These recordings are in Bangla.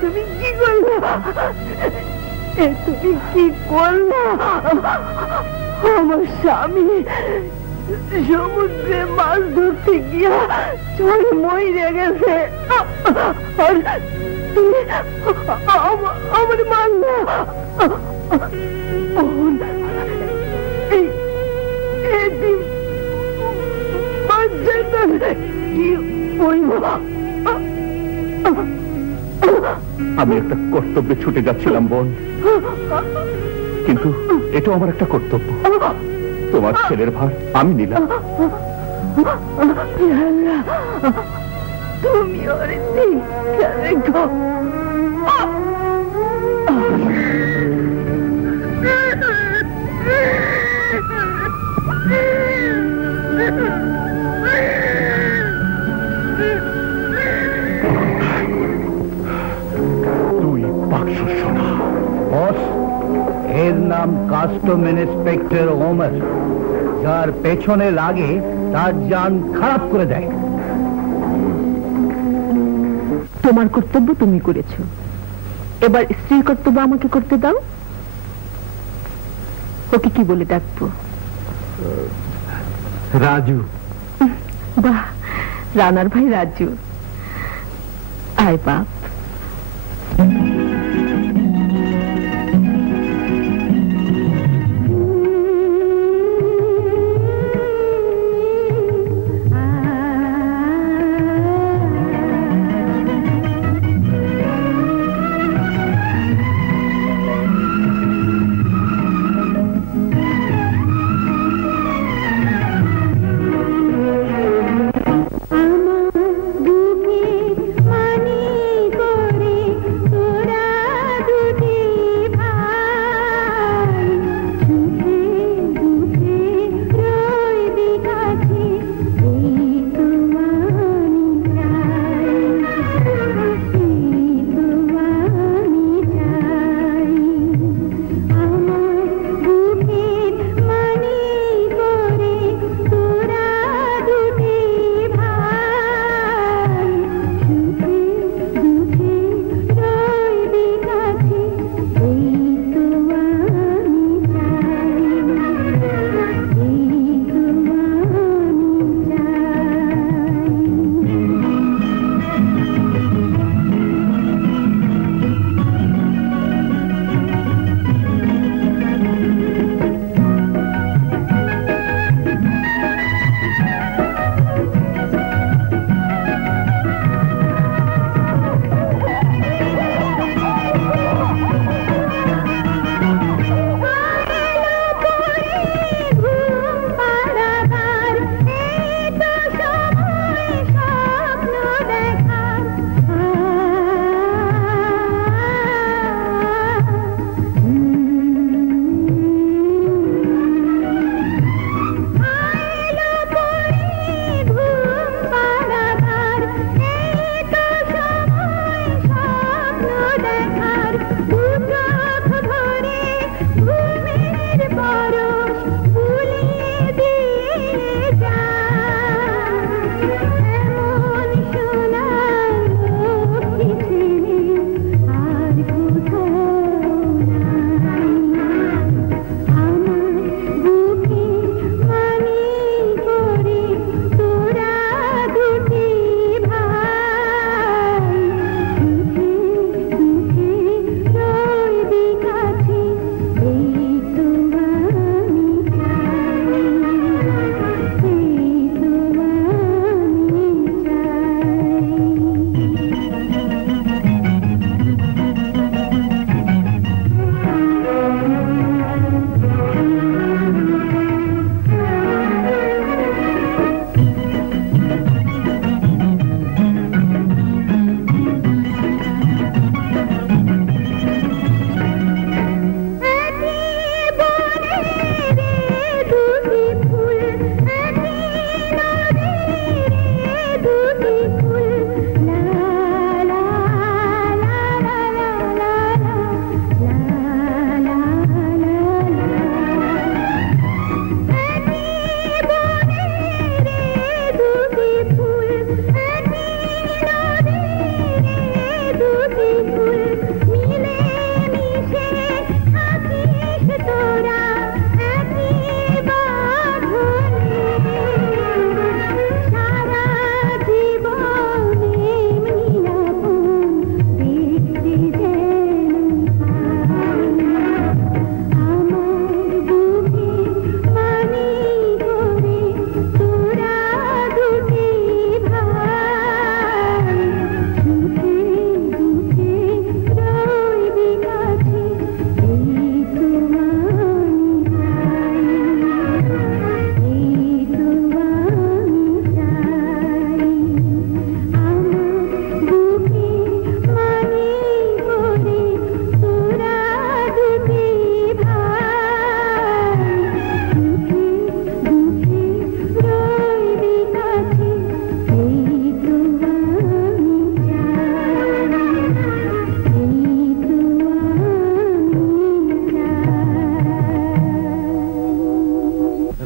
তুমি কি করলা? তুমি কি করলা? আমার স্বামী সমুদ্রে মাছ ধরতে গিয়া চলে মরে গেছে, আর তুমি আমার মারলা। আমি একটা কর্তব্যে ছুটে যাচ্ছিলাম বোন, কিন্তু এটাও আমার একটা কর্তব্য। তোমার ছেলের ভার আমি নিলাম। তুমি ওরে দেখো। তুই বাক্স শোনা। বস, এর নাম কাস্টম ইন্সপেক্টর ওমর। যার পেছনে লাগে তার জান খারাপ করে দেয়। তোমার কর্তব্য তুমি করেছো, এবার স্ত্রীর কর্তব্য আমাকে করতে দাও। ওকে কি বলে ডাকবো? রাজু। বাহ, রানার ভাই রাজু। আয় বাপ। আমার বুকের মানে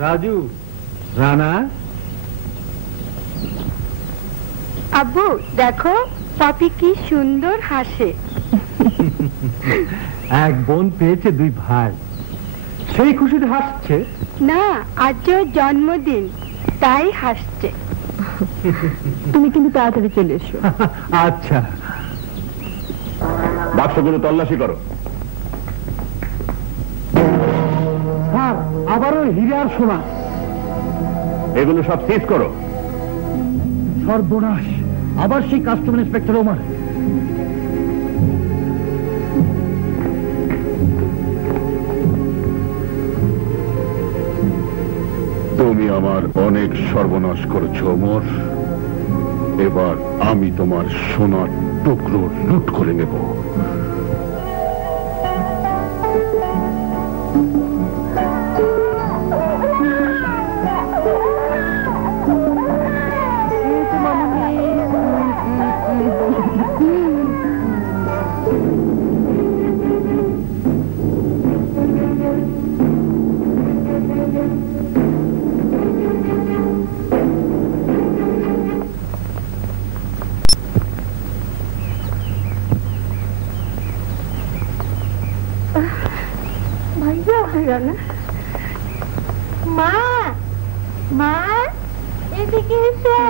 রাজু, রানা, আব্বু দেখো পাপি কি সুন্দর হাসে। এক বোন পেয়েছে দুই ভাই, সেই খুশিতে হাসছে। না, আজ ওর জন্মদিন, তাই হাসছে। তুমি কিন্তু তাড়াতাড়ি চলে এসো। আচ্ছা, বাক্সগুলো তল্লাশি করো। স্যার আবারও হিরে আর সোনা। এগুলো সব সিজ করো। সর্বনাশ, আবার সেই কাস্টম ইন্সপেক্টর ওমর। তুমি আমার অনেক সর্বনাশ করেছো ওমর। এবার আমি তোমার সোনার টুকরো লুট করে নেব। মা, মা, এদিকে এসো।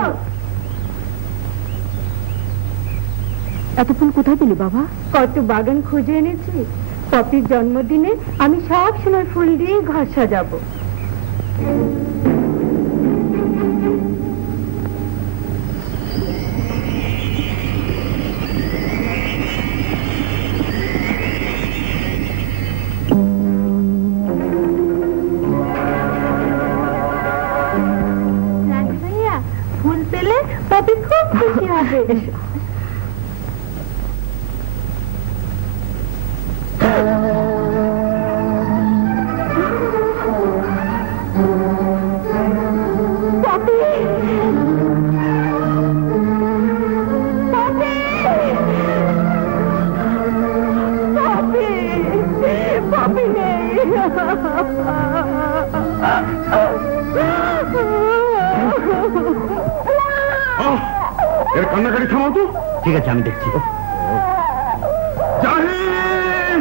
এত ফুল কোথায় পেলি বাবা? কত বাগান খুঁজে এনেছি। পপির জন্মদিনে আমি সব সময় ফুল দিয়ে ঘর সাজাবো। ভাইয়া, ফুল পেলে পপি খুব খুশি হবে। এর কান্নাকাটি থামাও তো। ঠিক আছে, আমি দেখছি। জাহিদ!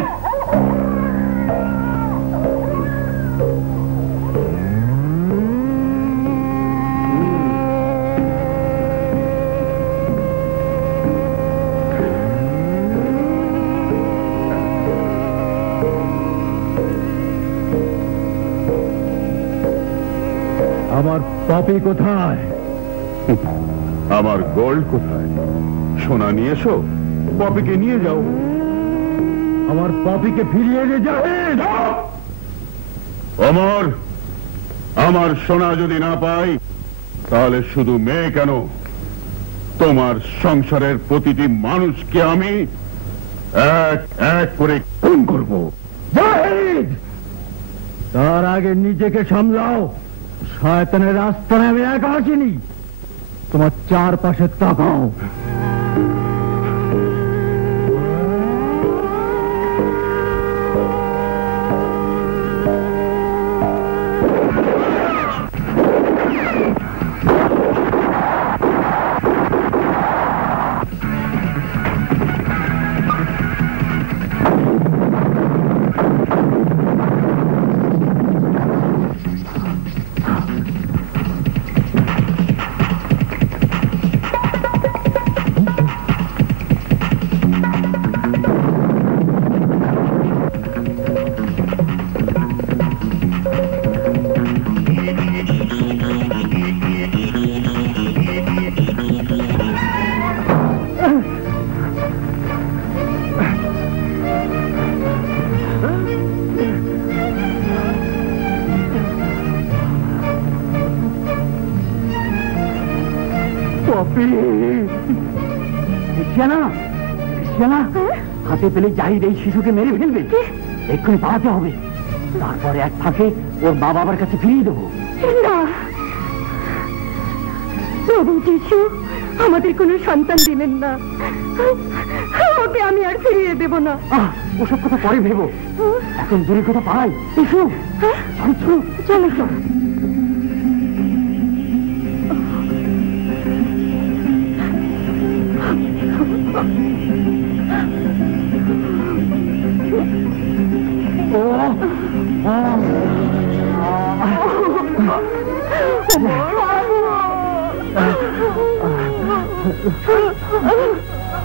আমার পপি কোথায়? আমার গোল্ড কোথায়? সোনা নিয়ে এসো, পপিকে নিয়ে যাও। আমার পপিকে ফিরিয়ে এনে জাহিদ। ওমর, আমার সোনা যদি না পাই তাহলে শুধু মেয়ে কেন, তোমার সংসারের প্রতিটি মানুষকে আমি এক এক করে খুন করব। জাহিদ, তার আগে নিজেকে সামলাও। শয়তানের রাস্তায় আমি একা আসিনি, তোমার চারপাশে তাকাও। হাতে পেলে জাহিদ এই শিশুকে মেরে ফেলবে। এক্ষুনি পালাতে হবে, তারপরে এক ফাঁকে ওর মা বাবার কাছে ফিরিয়ে দেবো। না প্রভু যিশু, আমাদের কোনো সন্তান দিলেন না, ওকে আমি আর ফিরিয়ে দেব না। ওসব কথা পরে ভেবো, এখন দূরের কথা পাই। এসো, চলো চলো।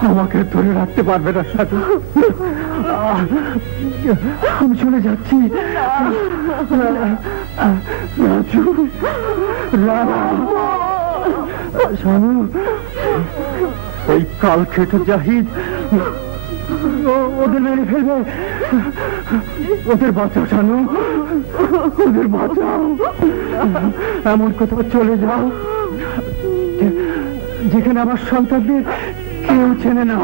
আমাকে ধরে রাখতে পারবে না সাধু, আমি চলে যাচ্ছি। রাজু, রানা, শানু, ওই কাল খেতে জাহিদ ওদের মেরে ফেলবে। ওদের বাঁচাও শানু, ওদের বাঁচাও। এমন কোথাও চলে যাও যেখানে আমার সন্তানদের কেউ চেনে না।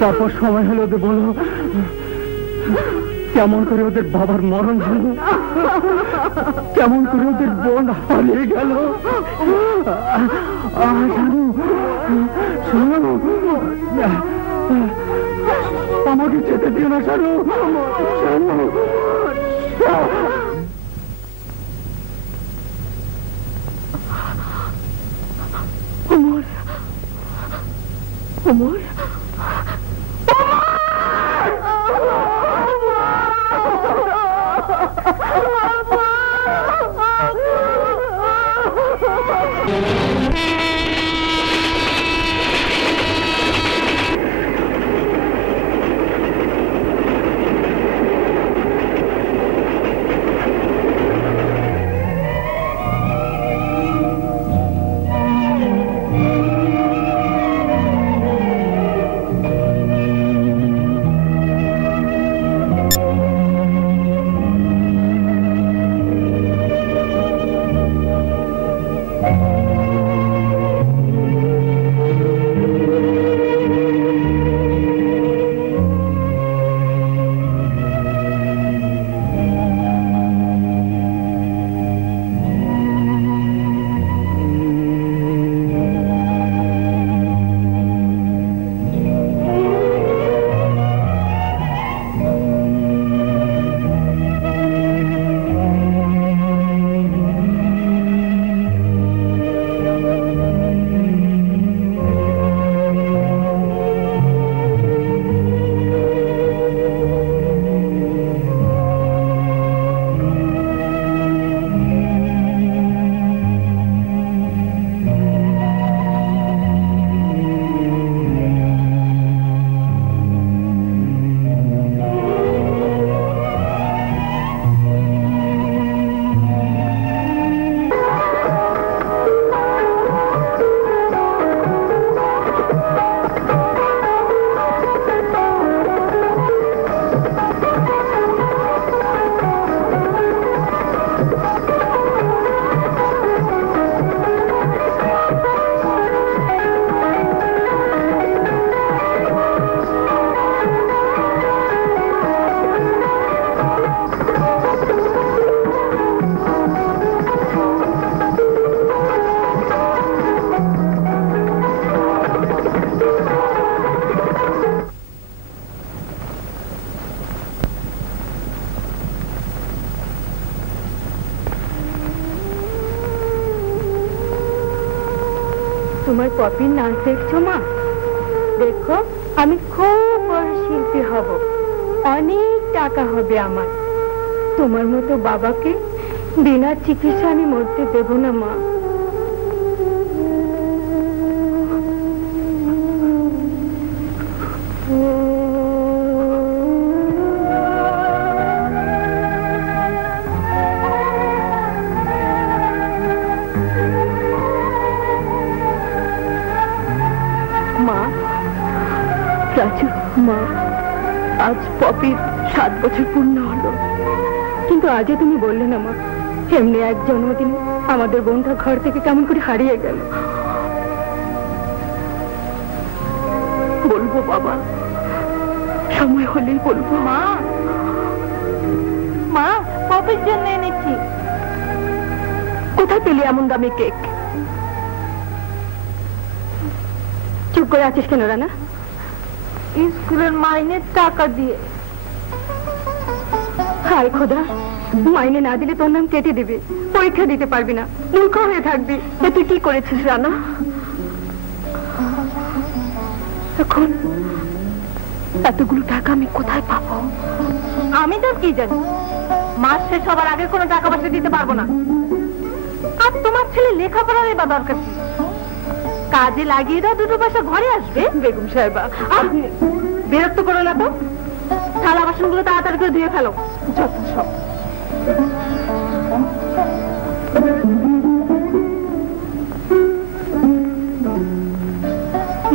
তারপর সময় হলে ওদের বলো কেমন করে ওদের বাবার মরণ হলো, কেমন করে ওদের বোন হারিয়ে গেল। আমাকে যেতে দিও না শানু। ওমর, ওমর, তোমার পপির নাচ দেখছো মা? দেখো, আমি খুব বড় শিল্পী হব, অনেক টাকা হবে আমার। তোমার মতো বাবাকে বিনা চিকিৎসা আমি মরতে দেব না মা। রাজু, মা, আজ পপির 7 বছর পূর্ণ হলো। কিন্তু আজও তুমি বললে না মা, এমনি এক জন্মদিনে আমাদের বোনটা ঘর থেকে কেমন করে হারিয়ে গেল। বলবো বাবা, সময় হলেই বলবো। মা, মা, পপির জন্য এনেছি। কোথায় পেলি এমন দামি কেক? চুপ করে আছিস কেন রানা? স্কুলের মাইনের টাকা দিয়ে। হায় খোদা, মাইনে না দিলে তোর নাম কেটে দিবে, পরীক্ষা দিতে পারবি না, মূর্খ হয়ে থাকবি। তুই কি করেছিস রানা? এখন এতগুলো টাকা আমি কোথায় পাবো? আমি তো কি জানি, মাস শেষ হবার আগে কোনো টাকা পয়সা দিতে পারবো না। আর তোমার ছেলে লেখাপড়ার বা দরকার কি? কাজে লাগিয়ে দাও, দুটো পয়সা ঘরে আসবে। বেগম সাহেবা, আপনি বিরক্ত করো না তো। থালা বাসনগুলো তাড়াতাড়ি করে ধুয়ে ফেলো। যত সব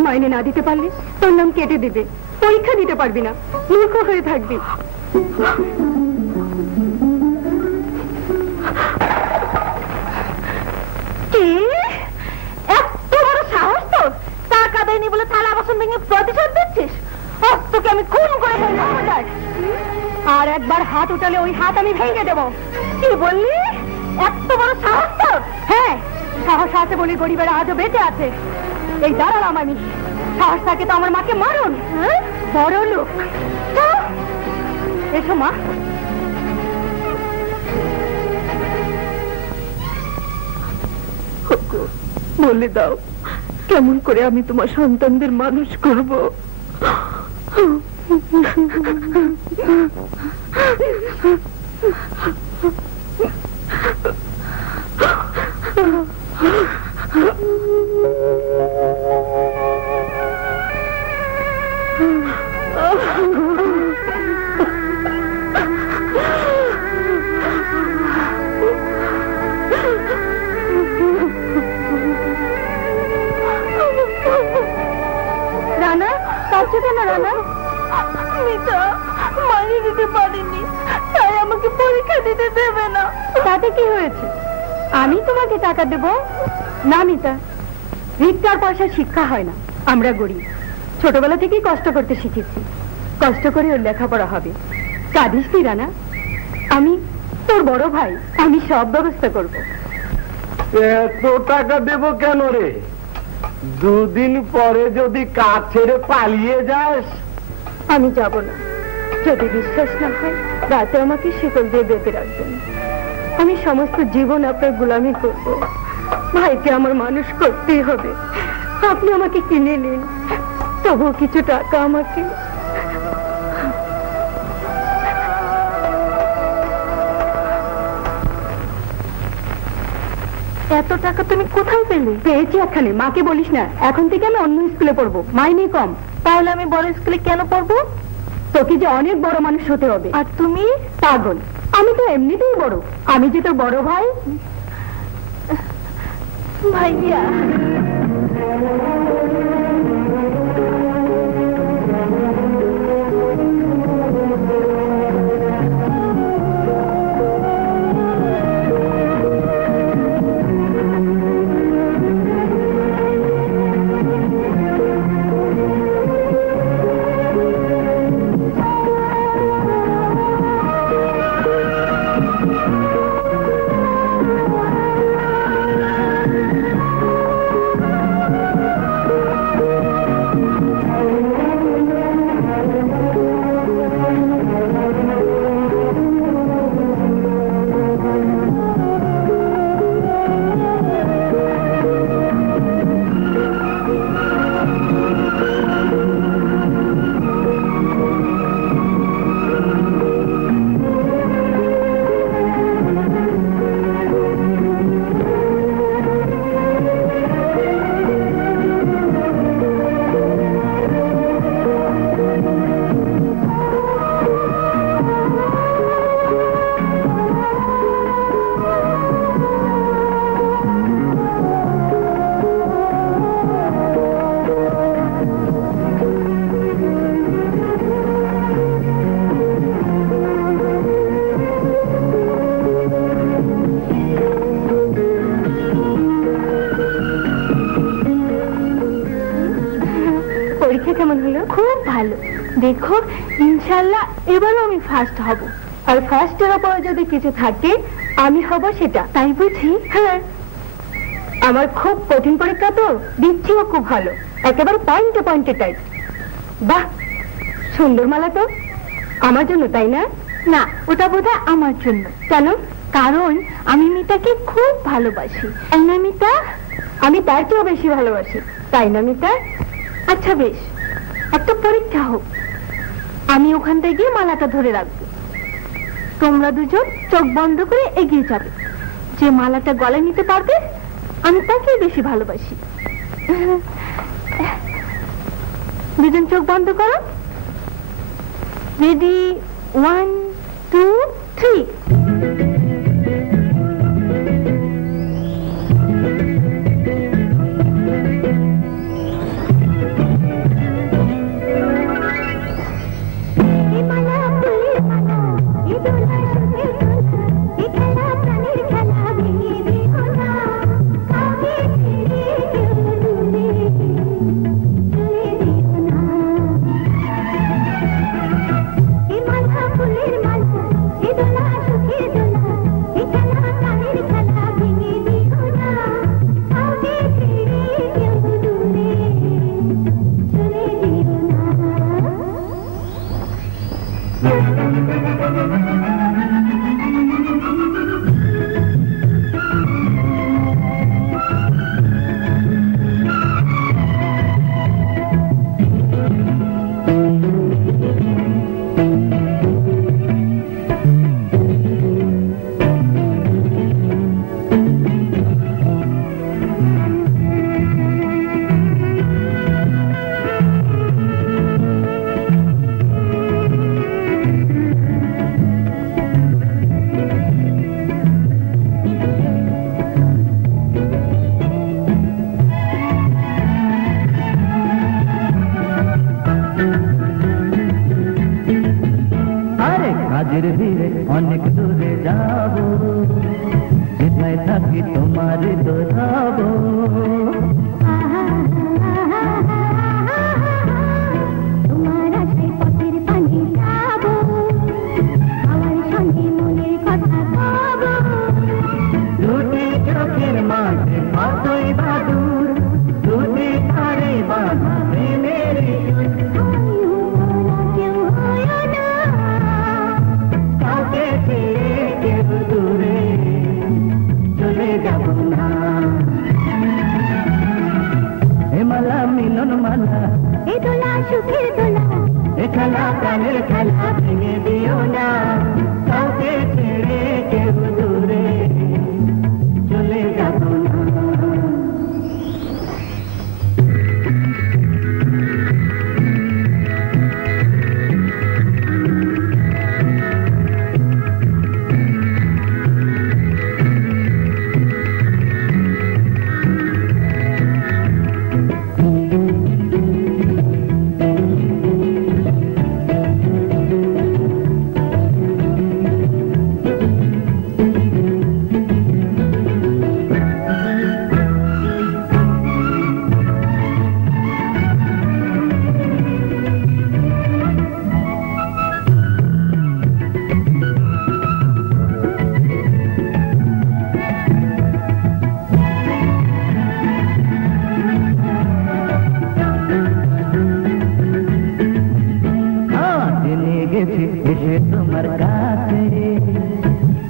মাইনে না দিতে পারলে তোর নাম কেটে দিবে, পরীক্ষা দিতে পারবি না, মূর্খ হয়ে থাকবি। এত বড় সাহস তোর! টাকা দেয়নি বলে থালা বাসন ভেঙে প্রতিশোধ দিচ্ছিস? তোকে আমি খুন করে ফেলবো। আর একবার হাত উঠালে ওই হাত আমি ভেঙে দেবো। কি বললি? এত বড় সাহস তোর? হ্যাঁ, সাহস আছে বলে গরিবেরা আজও বেঁচে আছে। এই দাঁড়ালাম আমি, সাহস থাকে তো আমার মাকে মারুন। বড় লোক। এসো মা। বলে দাও, কেমন করে আমি তোমার সন্তানদের মানুষ করব? রানা, কাঁদছো কেন রানা? মিতা মাইনে দিতে পারিনি, তাই আমাকে পরীক্ষা দিতে দেবে না। তাতে কি হয়েছে? আমি তোমাকে টাকা দেব না মিতা। ভিক্ষার পয়সা শিক্ষা হয় না, আমরা গরিব। ছোটবেলা থেকেই কষ্ট করতে শিখেছি, কষ্ট করে ওর লেখাপড়া হবে। কাঁদিস কি রানা? আমি তোর বড় ভাই, আমি সব ব্যবস্থা করব। এত টাকা দেব কেন রে? দুদিন পরে যদি কাজ ছেড়ে পালিয়ে যাস? আমি যাব না। যদি বিশ্বাস না হয় রাতে আমাকে শিকল দিয়ে বেঁধে রাখবেন। আমি সমস্ত জীবন আপনার গোলামি করব। ভাইকে আমার মানুষ করতেই হবে। আপনি আমাকে কিনে নিন, তবুও কিছু টাকা আমাকে। এত টাকা তুমি কোথায় পেলে? পেয়েছি এখানে। মাকে বলিস না, এখন থেকে আমি অন্য স্কুলে পড়বো, মাইনে কম। তাহলে আমি বড় স্কুলে কেন পড়বো? তোকে যে অনেক বড় মানুষ হতে হবে। আর তুমি? পাগল, আমি তো এমনিতেই বড়। আমি যে তোর বড় ভাই। ভাইয়া কেমন হলো? খুব ভালো। দেখো ইনশাআল্লাহ এবারও আমি ফার্স্ট হব। আর ফার্স্টের উপরে যদি কিছু থাকে আমি হব সেটা। তাই বুঝি? হ্যাঁ, আমার খুব কঠিন পরীক্ষা তো, দিচ্ছিও খুব ভালো, একেবারে পয়েন্টে পয়েন্টে টাইপ। বাহ, সুন্দর মালা তো। আমার জন্য তাই না? না, ওটা বোধহয় আমার জন্য। কেন? কারণ আমি মিতাকে খুব ভালোবাসি। তাই না মিতা? আমি তার চেয়েও বেশি ভালোবাসি। তাই না মিতা? আচ্ছা বেশ, একটা পরীক্ষা হোক। আমি ওখানটায় গিয়ে মালাটা ধরে রাখবো, তোমরা দুজন চোখ বন্ধ করে এগিয়ে যাবে। যে মালাটা গলায় নিতে পারবে আমি তাকে বেশি ভালোবাসি। দুজন চোখ বন্ধ করো। রেডি, 1 2 3। অনেক দূরে যাব, যেথায় থাকি তোমার দোলাব। তোমার আশায় পথের পানি যাব, আমার সঙ্গে মনের কথা গাব। দুটি চোখের মাঝে কতই বাদুর, দুটি ধারে বাঁধা প্রেমের সুর। কেউ হয় না কাউকে ছেড়ে কেউ দূরে চলে যাব না। এ মালা মিলন মালা, এ দোলা সুখের দোলা, এ খেলা প্রাণের খেলা ভেঙে দিও না। কাউকে ছেড়ে কেউ দূরে চলে যাব না। এসে তোমার কাছে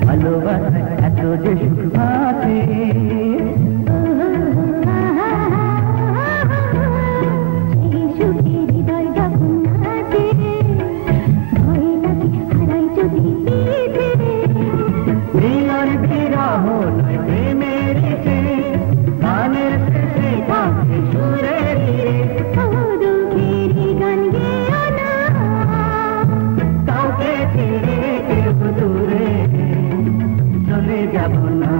ভালোবাসা এত যে সুখ আছে। সেই সুখে হৃদয় যখন নাচে, ভয় লাগে হারাই যদি পিঠে। মিলন বিরহ নয় প্রেমের সে, গানের শেষে থাকে সুরের দুঃখের গান গেও না, কাউকে ছেড়ে কেউ দূরে চলে যাব না।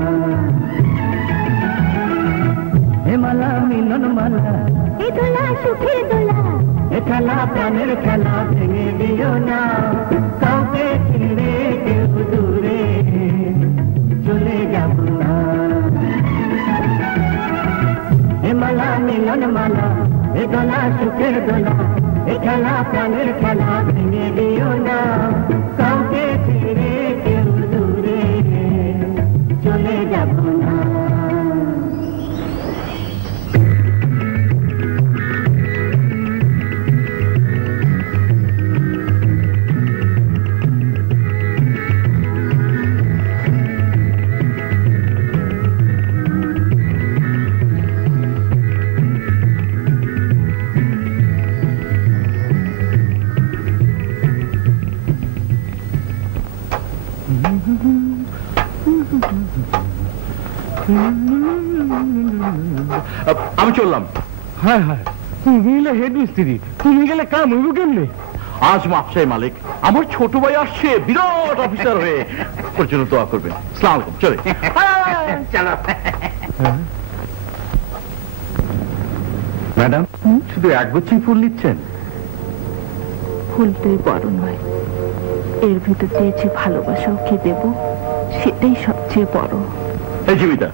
হে মালা মিলন মালা, এ দোলা সুখের দোলা, এ খেলা প্রাণের খেলা ভেঙে দিও না। কাউকে ছেড়ে কেউ দূরে চলে যাব না। হে মালা মিলন মালা, এ দোলা সুখের দোলা, এ খেলা প্রাণের খেলা ভেঙে দিও না। কাউকে ছেড়ে কেউ দূরে চলে যাব না। আমি চললাম। হ্যাঁ হ্যাঁ, তুমি গেলে হেড মিস্ত্রি, তুমি গেলে কাম হইব কেমনে? আজ মাপসাই মালিক, আমার ছোট ভাই আসছে বিরাট অফিসার হয়ে, ওর জন্য দোয়া করবেন। আসসালামু আলাইকুম, চলে চলো। ম্যাডাম, শুধু একগুচ্ছই ফুল নিচ্ছেন? ফুলটাই বড় নয়, এর ভিতর চেয়েছি ভালোবাসা ওকে দেব, সেটাই সবচেয়ে বড়। এই জীবিতা,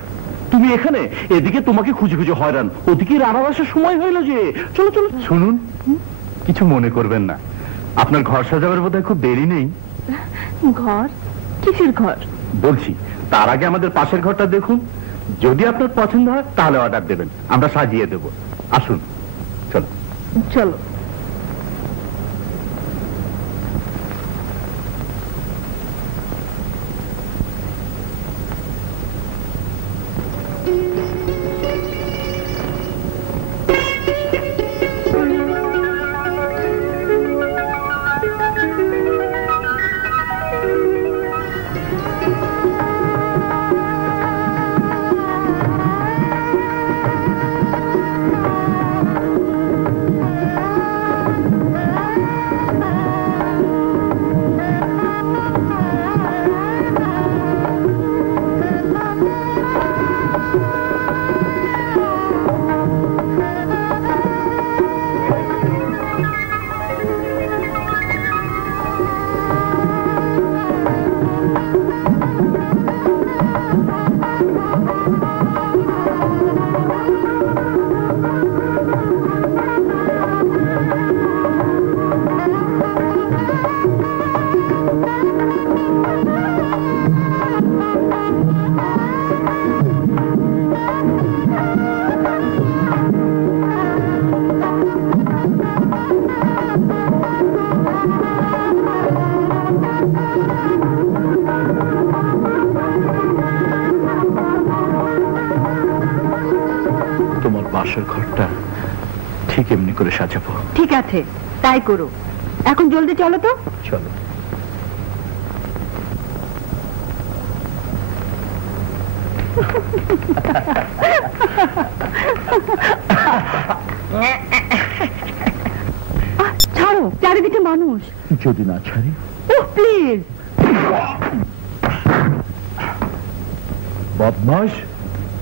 তুমি এখানে? এদিকে তোমাকে খুঁজে খুঁজে হয়রান, ওদিকে রান্নার আসার সময় হইল যে। চলো চলো। শুনুন, কিছু মনে করবেন না, আপনার ঘর সাজাবার বোধহয় খুব দেরি নেই। ঘর? কিসের ঘর? বলছি, তার আগে আমাদের পাশের ঘরটা দেখুন, যদি আপনার পছন্দ হয় তাহলে অর্ডার দেবেন, আমরা সাজিয়ে দেব। আসুন, চলো চলো। বাসর ঘরটা ঠিক এমনি করে সাজাবো। ঠিক আছে, তাই করো। এখন জলদি চলো তো। চলো। ছাড়ো, চারিদিকে মানুষ। যদি না ছাড়ি? প্লিজ। বদমাশ,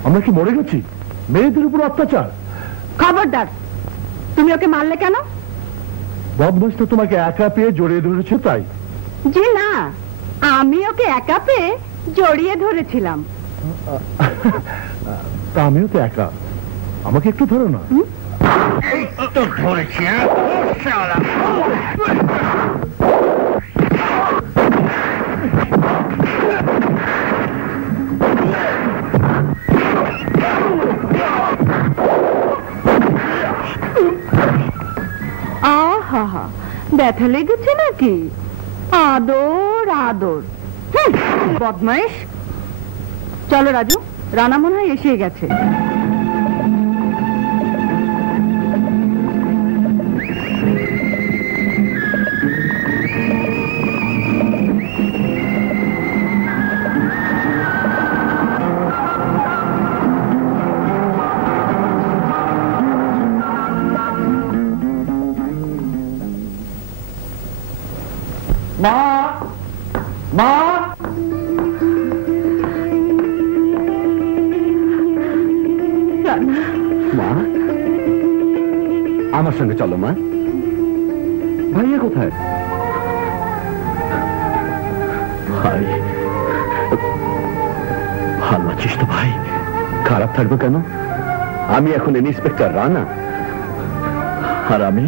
আমরা কি মরে গেছি? মেয়েদের উপর অত্যাচার। খবরদার, তুমি ওকে মারলে কেন? বদমাশ তো তোমাকে একা পেয়ে জড়িয়ে ধরেছে তাই। জি না, আমি ওকে একা পেয়ে জড়িয়ে ধরেছিলাম। তা আমিও তো একা, আমাকে একটু ধরো না। তো ধরেছি। আহা, ব্যথা লেগেছে নাকি? আদর আদর। বদমাইশ। চলো রাজু, রানা মনে হয় এসে গেছে। মা, মা, মা, আমার সঙ্গে চলো। মা, ভাইয়া কোথায়? ভাই, ভালো আছিস তো ভাই? খারাপ থাকবে কেন? আমি এখন ইন্সপেক্টর রানা, আর আমি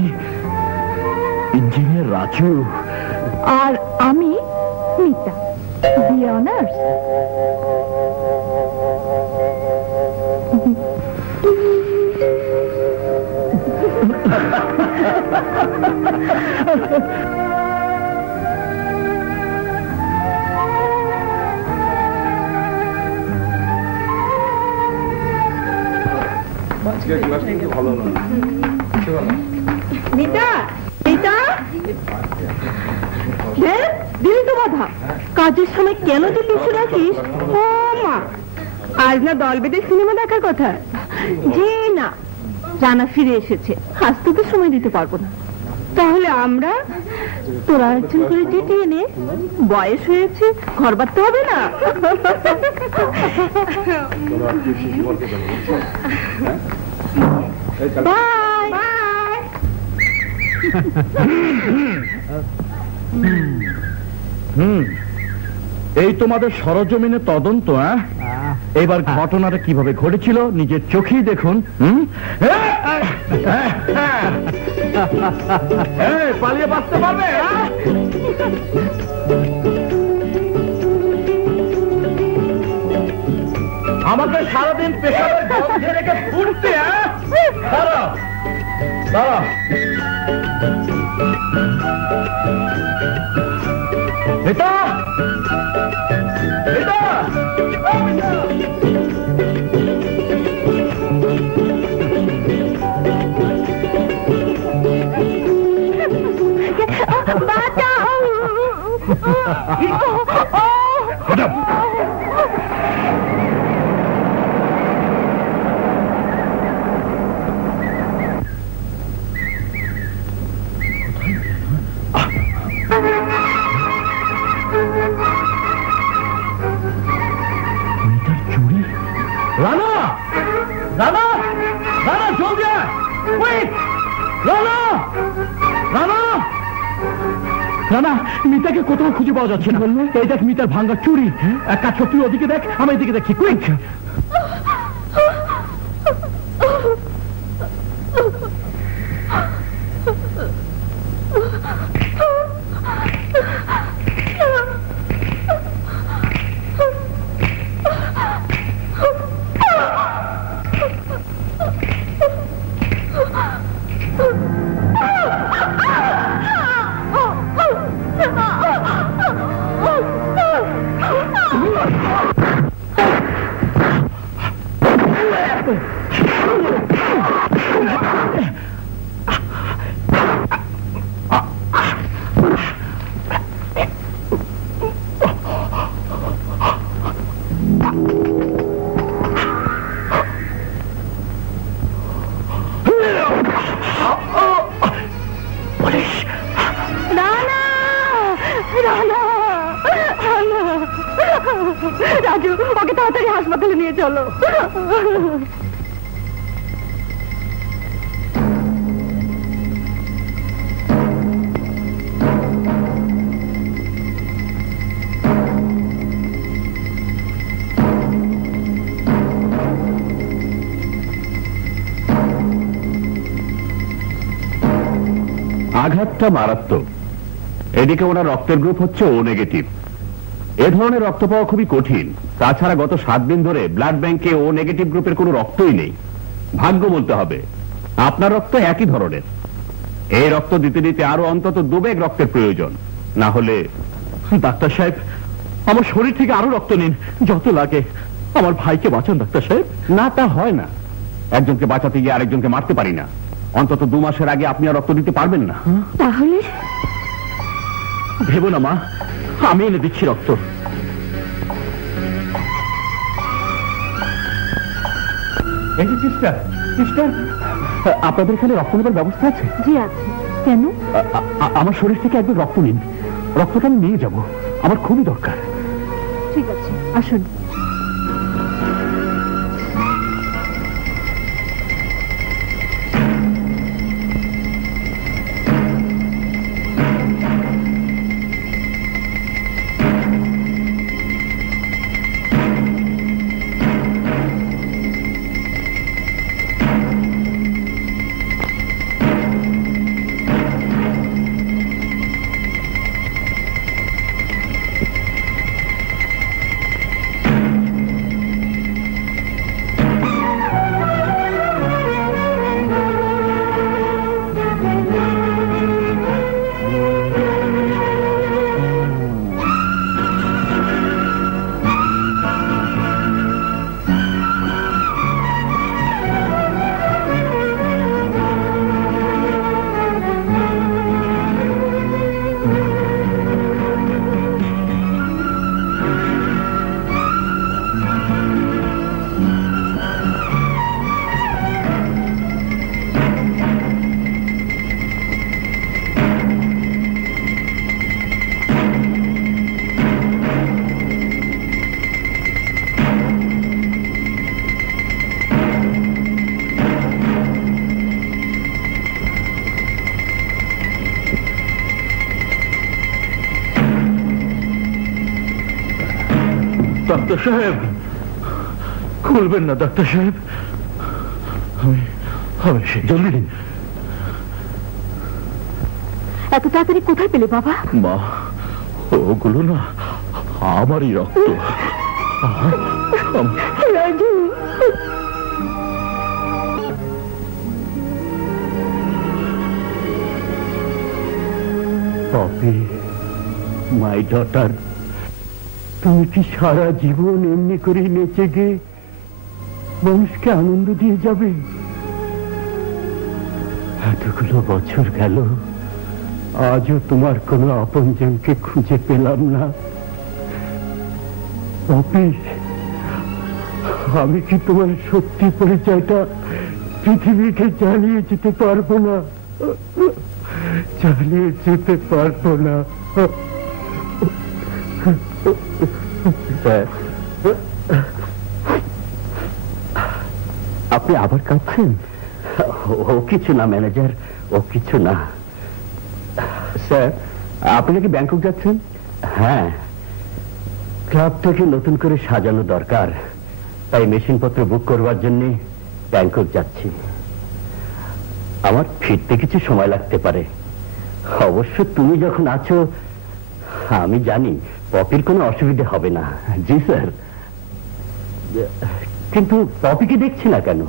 ইঞ্জিনিয়ার রাজু। আর আমি মিতা, দি অনার্স। মিতা, মিতা, দিলি তো বাধা। কাজের সময় কেন যে পিছু রাখিস? ও মা, আজ না দল বেঁধে সিনেমা দেখার কথা? জি না, রানা ফিরে এসেছে, আসতে তো সময় দিতে পারবো না। তাহলে আমরা তোরা একজন করে ডিউটি এনে, বয়স হয়েছে, ঘর বাঁধতে হবে না? Bye bye. এই তোমাদের সরজমিনে তদন্ত। এবার ঘটনাটা কিভাবে ঘটেছিল নিজের চোখেই দেখুন। পালিয়ে বাঁচতে পারবে? আমাকে সারাদিন পেশাবের গন্ধে রেখে ফুটতে। দাঁড়াও দাঁড়াও, এটা এটা রানা রানা রানা, জলদি আয়, কুইক! রানা রানা রানা, মিতাকে কোথাও খুঁজে পাওয়া যাচ্ছে না। এই দেখ মিতার ভাঙ্গা চুড়ি। এক কাজ কর, তুই ওদিকে দেখ, আমি এদিকে দেখছি। কুইক! রাজু, ওকে তাড়াতাড়ি হাসপাতালে নিয়ে চলো। আঘাতটা মারাত্মক। এদিকে ওনার রক্তের গ্রুপ হচ্ছে ও নেগেটিভ। এ ধরনের রক্ত পাওয়া খুবই কঠিন। তাছাড়া গত 7 দিন ধরে ব্লাড ব্যাংকে ও নেগেটিভ গ্রুপের কোনো রক্তই নেই। ভাগ্য বলতে হবে, আপনার রক্ত একই ধরনের। এই রক্ত দিতে দিতে আরো অন্তত 2 ব্যাগ রক্তের প্রয়োজন। না হলে ডাক্তার সাহেব, আমার শরীর থেকে আরো রক্ত নিন, যত লাগে। আমার ভাইকে বাঁচান ডাক্তার সাহেব। না, তা হয় না। একজনকে বাঁচাতে গিয়ে আরেকজনকে মারতে পারি না। অন্তত 2 মাসের আগে আপনি আর রক্ত দিতে পারবেন না। তাহলে ভেবো না মা, আমি এনে দিচ্ছি রক্ত। সিস্টার সিস্টার, আপনাদের এখানে রক্ত নেবার ব্যবস্থা আছে? জি আছে। কেন? আমার শরীর থেকে একবার রক্ত নিন, রক্তটা আমি নিয়ে যাব, আমার খুবই দরকার। ঠিক আছে, আসুন। ডাক্তার সাহেব, খুলবেন না ডাক্তার সাহেব, আমি জলদি দিন। এত তাড়াতাড়ি কোথায় পেলে বাবা? মা, ওগুলো না আমারই রক্ত। রাজু, পপি, মাই ডটার, তুমি কি সারা জীবন এমনি করে নেচে গিয়ে মানুষকে আনন্দ দিয়ে যাবে? এতগুলো বছর গেল, আজও তোমার কোনো আপনজনকে খুঁজে পেলাম না। পপি, আমি কি তোমার সত্যি পরিচয়টা পৃথিবীকে জানিয়ে যেতে পারবো না? চালিয়ে যেতে পারবো না। আপনি আবার কাঁদছেন? ও কিছু না ম্যানেজার, ও কিছু না। স্যার, আপনি কি ব্যাংকক যাচ্ছেন? হ্যাঁ, ক্লাবটাকে নতুন করে সাজানো দরকার, তাই মেশিনপত্র বুক করবার জন্য ব্যাংকক যাচ্ছি। আমার ফিরতে কিছু সময় লাগতে পারে। অবশ্য তুমি যখন আছো, আমি জানি পপির কোনো অসুবিধা হবে না। জি স্যার, কিন্তু পপিকে দেখছি না কেন?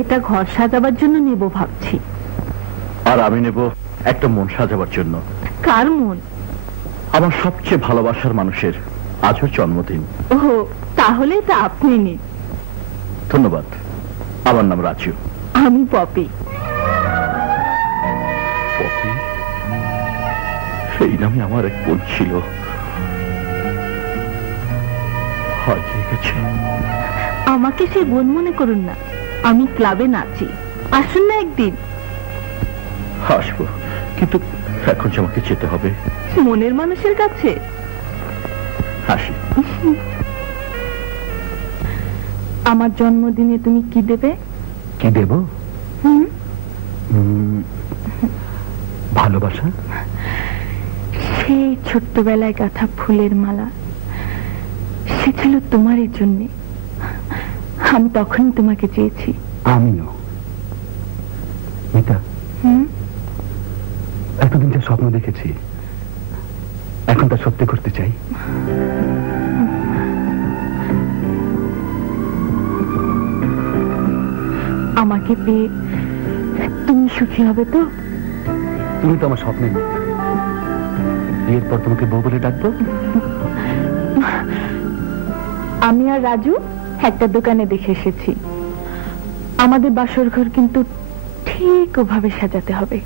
এটা ঘর সাজাবার জন্য নেব ভাবছি। আর আমি নেব একটা মন সাজাবার জন্য। কার মন? আমার সবচেয়ে ভালোবাসার মানুষের, আজ ওর জন্মদিন। ও, তাহলে তা আপনি নিন। ধন্যবাদ। আমার নাম রাজু। আমি পপি। পপি? সেই নামে আমার এক বোন ছিল, হারিয়ে গেছে। আমাকে সে বোন মনে করুন না, আমি ক্লাবে নাচি, আসুন না একদিন। আসবো, কিন্তু এখন যে আমাকে যেতে হবে মনের মানুষের কাছে। আসি। আমার জন্মদিনে তুমি কি দেবে? কি দেব? ভালোবাসা। সেই ছোট্টবেলায় গাঁথা ফুলের মালা, সে ছিল তোমারই জন্যে। আমি তখনই তোমাকে চেয়েছি। আমিও। মিতা, এতদিন যা স্বপ্ন দেখেছি, এখন তা সত্যি করতে চাই। আমাকে পেয়ে তুমি সুখী হবে তো? তুমি তো আমার স্বপ্নে নেই। বিয়ের পর তোমাকে বউ বলে ডাকবো। আমি আর রাজু একটা দোকানে দেখে এসেছি, আমাদের বাসর ঘর কিন্তু ঠিক ওভাবে সাজাতে হবে।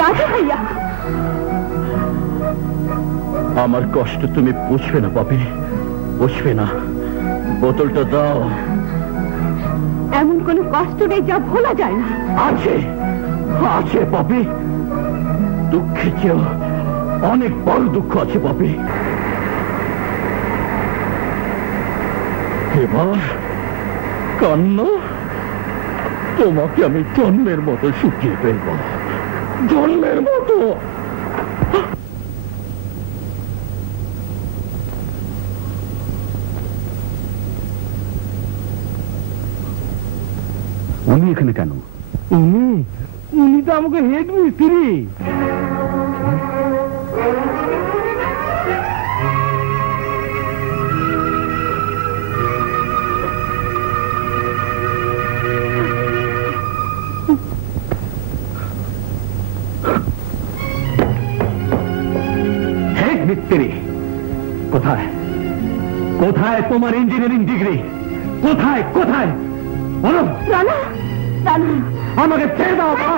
রাজু ভাইয়া, আমার কষ্ট তুমি বুঝবে না পপি, বুঝবে না। বোতলটা দাও। এমন কোন কষ্ট নেই যা ভোলা যায় না। আছে, আছে পপি। দুঃখের চেয়েও অনেক বড় দুঃখ আছে পপি। এবার কান্না, তোমাকে আমি জন্মের মতো শুকিয়ে ফেলব, জন্মের মতো। উনি এখানে কেন? উনি তো আমাকে হেড মিস্ত্রি। হেড মিস্ত্রি কোথায়? কোথায় তোমার ইঞ্জিনিয়ারিং ডিগ্রি? কোথায় কোথায় বলো। রানা, রানু, আমাকে ছেড়ে দাও মা।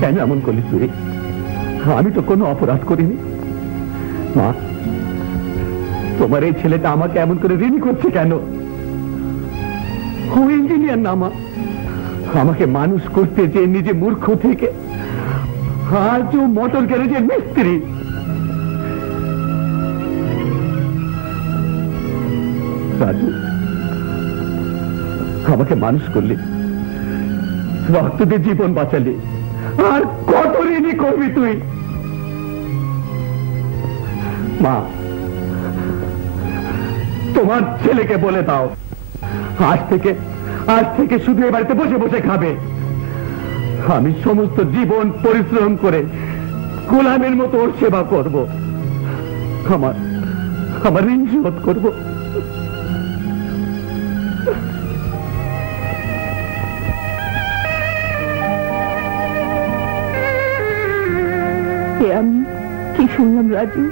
কেন এমন করলি তুই? আমি তো কোনো অপরাধ করিনি মা। তোমার এই ছেলেটা আমাকে এমন করে ঋণী করছে কেন? ও ইঞ্জিনিয়ার না মা, আমাকে মানুষ করতে যে নিজে মূর্খ থেকে আজ ও মোটর গ্যারেজের মিস্ত্রি। রাজু, আমাকে মানুষ করলি, রক্ত দিয়ে জীবন বাঁচালি, আর কত ঋণী করবি তুই? মা, তোমার ছেলেকে বলে দাও আজ থেকে শুধু এ বাড়িতে বসে বসে খাবে। আমি সমস্ত জীবন পরিশ্রম করে গোলামের মতো ওর সেবা করব, আমার ঋণ শোধ করব। আমি কি শুনলাম রাজু?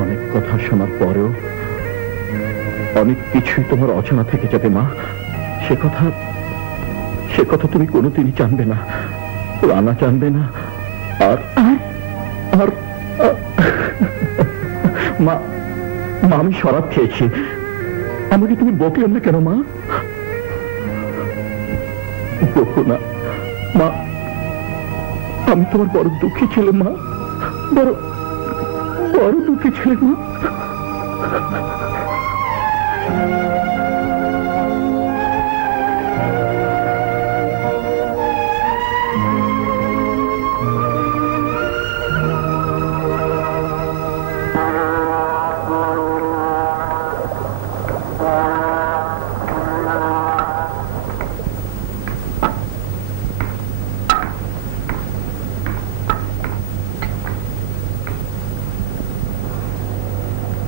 অনেক কথা শোনার পরেও অনেক কিছুই তোমার অজানা থেকে যাবে মা। সে কথা তুমি কোনোদিনই জানবে না, রানা জানবে না। আর আর মা, আমি শরাব খেয়েছি। আমাকে তুমি বকলেন না কেন মা? বকো না মা, আমি তোমার বড় দুঃখী ছিলাম মা, বড় দুঃখী ছিলাম মা।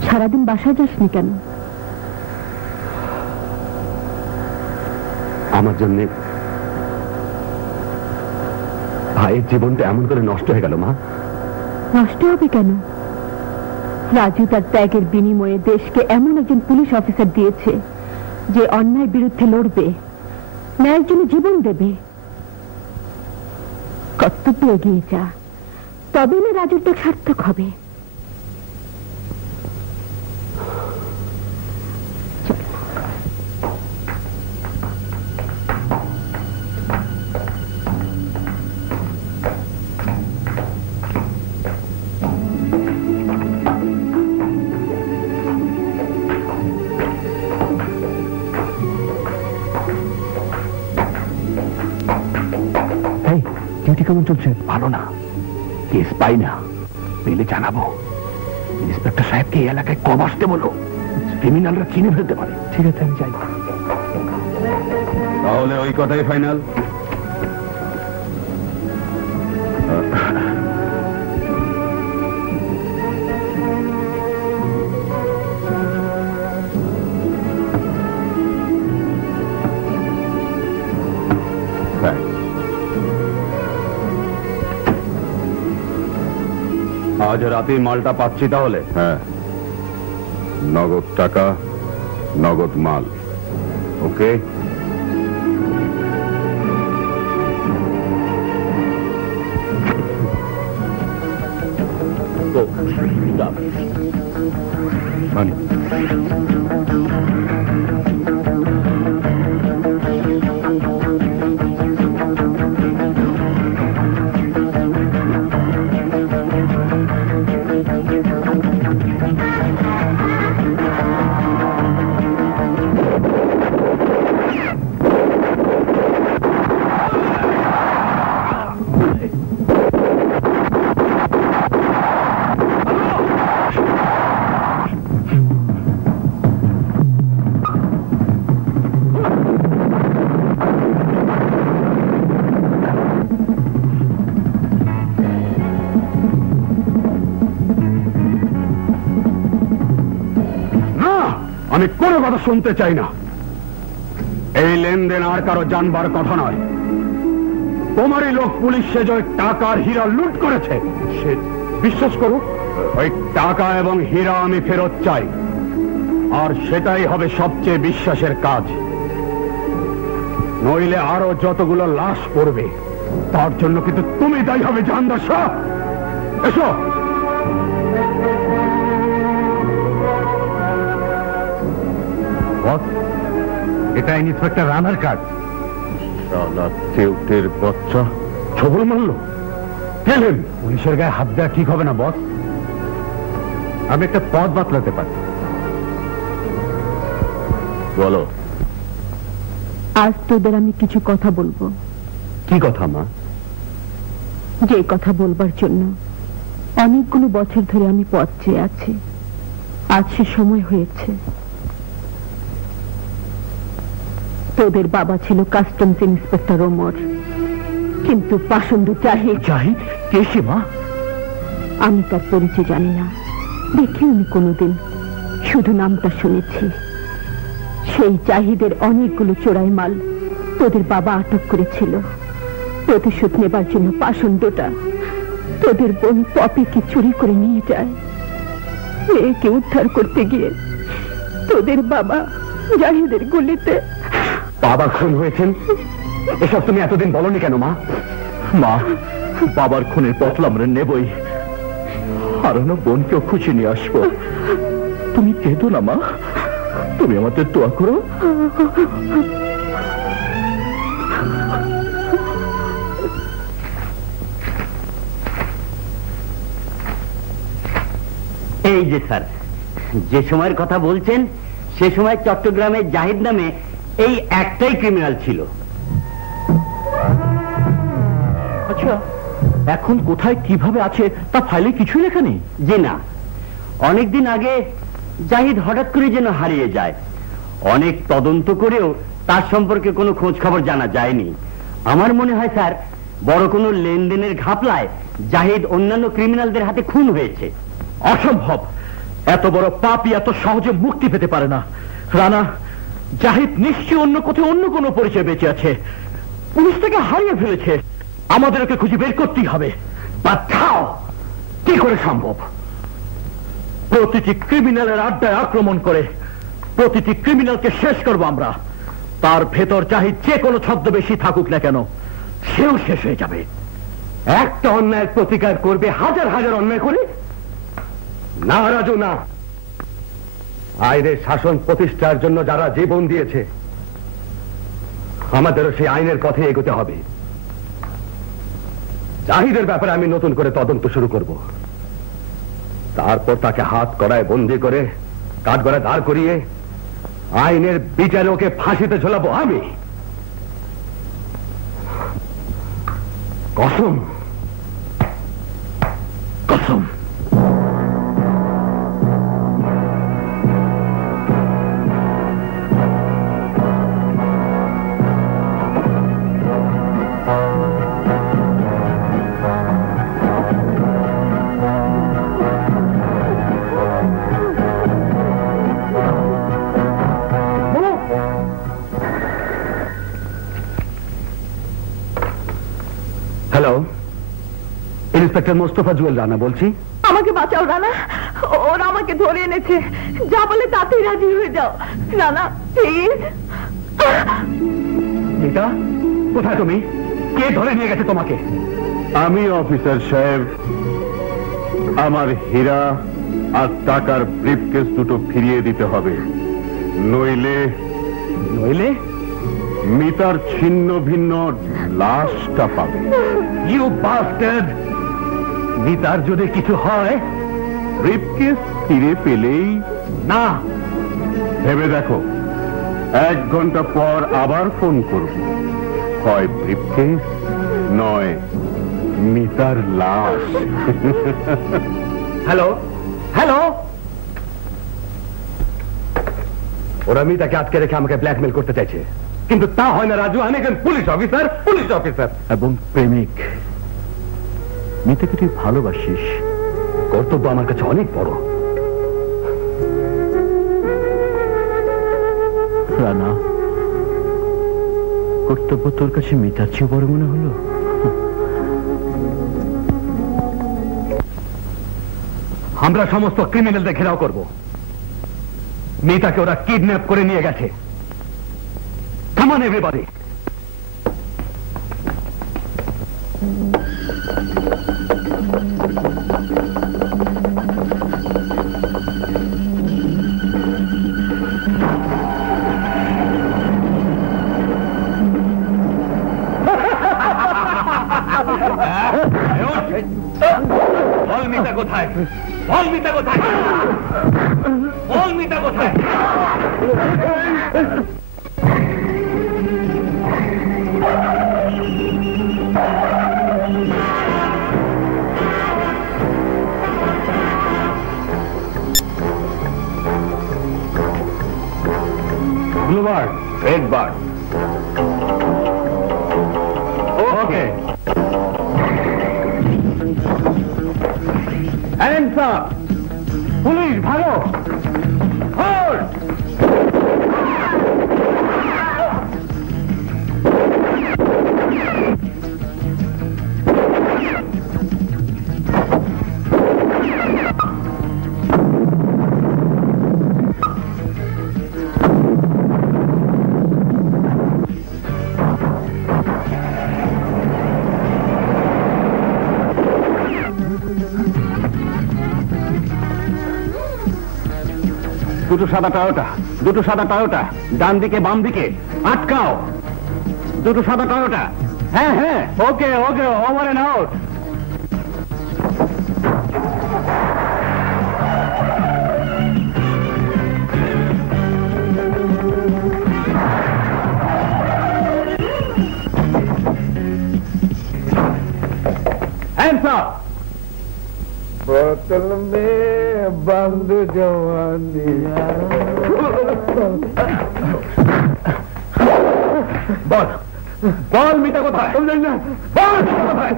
সারাদিন বাসায় যাসনি কেন? আমার জন্য ভাইয়ের জীবনটা এমন করে নষ্ট হয়ে গেল মা। নষ্ট হবে কেন? রাজু তার ত্যাগের বিনিময়ে দেশকে এমন একজন পুলিশ অফিসার দিয়েছে যে অন্যায়ের বিরুদ্ধে লড়বে, ন্যায়ের জন্য জীবন দেবে। কর্তব্য এগিয়ে যা, তবে না রাজুর ত্যাগ সার্থক হবে। ডিউটি কেমন চলছে? ভালো না, কেস পাই না, পেলে জানাবো। ইন্সপেক্টর সাহেবকে এই এলাকায় কম আসতে বলো, ক্রিমিনালরা চিনে ফেলতে পারে। ঠিক আছে, আমি যাই। তাহলে ওই কথাই ফাইনাল। আজ রাতে মালটা পাচ্ছি তাহলে? হ্যাঁ, নগদ টাকা, নগদ মাল। ওকে, মানে আমি কোনো কথা শুনতে চাই না। এই লেনদেন আর কারো জানবার কথা নয়। তোমারই লোক পুলিশ সেজয় টাকার হীরা লুট করেছে। সে বিশ্বাস করো, ওই টাকা এবং হীরা আমি ফেরত চাই, আর সেটাই হবে সবচেয়ে বিশ্বাসের কাজ। নইলে আরো যতগুলো লাশ পড়বে তার জন্য কিন্তু তুমি দায়ী হবে জাহানদার শাহ। এসো। এটা ইন্সপেক্টর রানার কাজ। শালা কেউটের বাচ্চা ছবল মারলো। ফেলেন। পুলিশের গায়ে হাত দেওয়া ঠিক হবে না বস। আমি একটা পথ বাতলাতে পারি। বলো। আজ তোদের আমি কিছু কথা বলবো। কি কথা মা? যে কথা বলবার জন্য অনেকগুলো বছর ধরে আমি পথ চেয়ে আছি, আজ সে সময় হয়েছে। তোদের বাবা ছিল কাস্টমস ইন্সপেক্টর ওমর, কিন্তু পাষণ্ড জাহিদ। জাহিদ কে সে মা? আমি তার পরিচয় জানি না, দেখিনি কোনোদিন, শুধু নামটা শুনেছি। সেই জাহিদের অনেকগুলো চোরাই মাল তোদের বাবা আটক করেছিল। প্রতিশোধ নেবার জন্য পাষণ্ডটা তোদের বোন পপিকে চুরি করে নিয়ে যায়। মেয়েকে উদ্ধার করতে গিয়ে তোদের বাবা জাহিদের গুলিতে। বাবা খুন হয়েছেন এসব তুমি এতদিন বলনি কেন মা? মা, বাবার খুনের বদলা আমরা নেবই, হারানো বোনকেও খুশি নিয়ে আসবো। তুমি কেঁদো না মা, তুমি আমাদের দোয়া করো। এই যে স্যার, যে সময়ের কথা বলছেন সে সময় চট্টগ্রামে জাহিদ নামে এই একটাই ক্রিমিনাল ছিল। আচ্ছা, এখন কোথায় কিভাবে আছে তা ফাইলে কিছুই লেখা নেই? জি না, অনেকদিন আগে জাহিদ হঠাৎ করে যেন হারিয়ে যায়। অনেক তদন্ত করেও তার সম্পর্কে কোনো খোঁজ খবর জানা যায়নি। আমার মনে হয় স্যার, বড় কোনো লেনদেনের ঘাপলায় জাহিদ অন্যান্য ক্রিমিনালদের হাতে খুন হয়েছে। অসম্ভব, এত বড় পাপী এত সহজে মুক্তি পেতে পারে না। রানা, জাহিদ নিশ্চয়ই অন্য কোথাও অন্য কোনো পরিচয় বেঁচে আছে। পুলিশ থেকে হারিয়ে ফেলেছে, আমাদের ওকে খুঁজে বের করতেই হবে। বাধ্যাও কি করে সম্ভব? প্রতিটি ক্রিমিনালের আড্ডায় আক্রমণ করে প্রতিটি ক্রিমিনালকে শেষ করব আমরা। তার ভেতর জাহিদ যে কোনো ছদ্মবেশী থাকুক না কেন, সেও শেষ হয়ে যাবে। একটা অন্যায়ের প্রতিকার করবে হাজার হাজার অন্যায় করে? না রাজু, না। আইনের শাসন প্রতিষ্ঠার জন্য যারা জীবন দিয়েছে, আমাদেরও সেই আইনের পথে এগোতে হবে। জাহিদের ব্যাপারে আমি নতুন করে তদন্ত শুরু করব। তারপর তাকে হাত কড়ায় বন্দি করে কাঠগড়ায় দাঁড় করিয়ে আইনের বিচারে ওকে ফাঁসিতে ঝোলাবো আমি। কসম, কসম। হ্যালো, ইন্সপেক্টর মোস্তফা জুয়েল রানা বলছি। আমাকে বাঁচাও রানা, ওরা আমাকে ধরে এনেছে। যা বলে তাতেই রাজি হয়ে যাও রানা, প্লিজ। মিতা, কোথায় তুমি? কে ধরে নিয়ে গেছে তোমাকে? আমি অফিসার সাহেব, আমার হীরা আর টাকার ব্রিফকেস দুটো ফিরিয়ে দিতে হবে, নইলে নইলে মিতার ছিন্ন ভিন্ন লাশটা পাবে। You bastard! মিতার যদি কিছু হয়? ব্রিফকেস ফিরে পেলেই না। ভেবে দেখো, 1 ঘন্টা পর আবার ফোন করব, হয় ব্রিফকেস নয় মিতার লাশ। Hello, hello. ওরা মিতাকে আটকে রেখে আমাকে ব্ল্যাকমেল করতে চাইছে, কিন্তু তা হয় না রাজু। আমি একজন পুলিশ অফিসার, পুলিশ অফিসার এবং প্রেমিক। মিতাকে তুই ভালোবাসিস, কর্তব্য আমার কাছে অনেক বড়। রানা, কর্তব্য তোর কাছে মিতার চেয়ে বড় মনে হলো? আমরা সমস্ত ক্রিমিনালদের ঘেরাও করব। মিতাকে ওরা কিডন্যাপ করে নিয়ে গেছে। কাম অন এভরিবডি, বল মিতা কোথায়? বল মিতা কোথায়? বল মিতা কোথায়? Blue bird, red bird. Okay. Hands up! Police ভালো! হোল্ড! দুটো সাদা টয়োটা, দুটো সাদা টয়োটা, ডান দিকে বাম দিকে, আটকাও। দুটো সাদা টয়োটা। হ্যাঁ হ্যাঁ, okay okay, over and out. Hands up! बोतल में बंद जवानिया। বল বল মিতা কোথায়? বল কোথায়?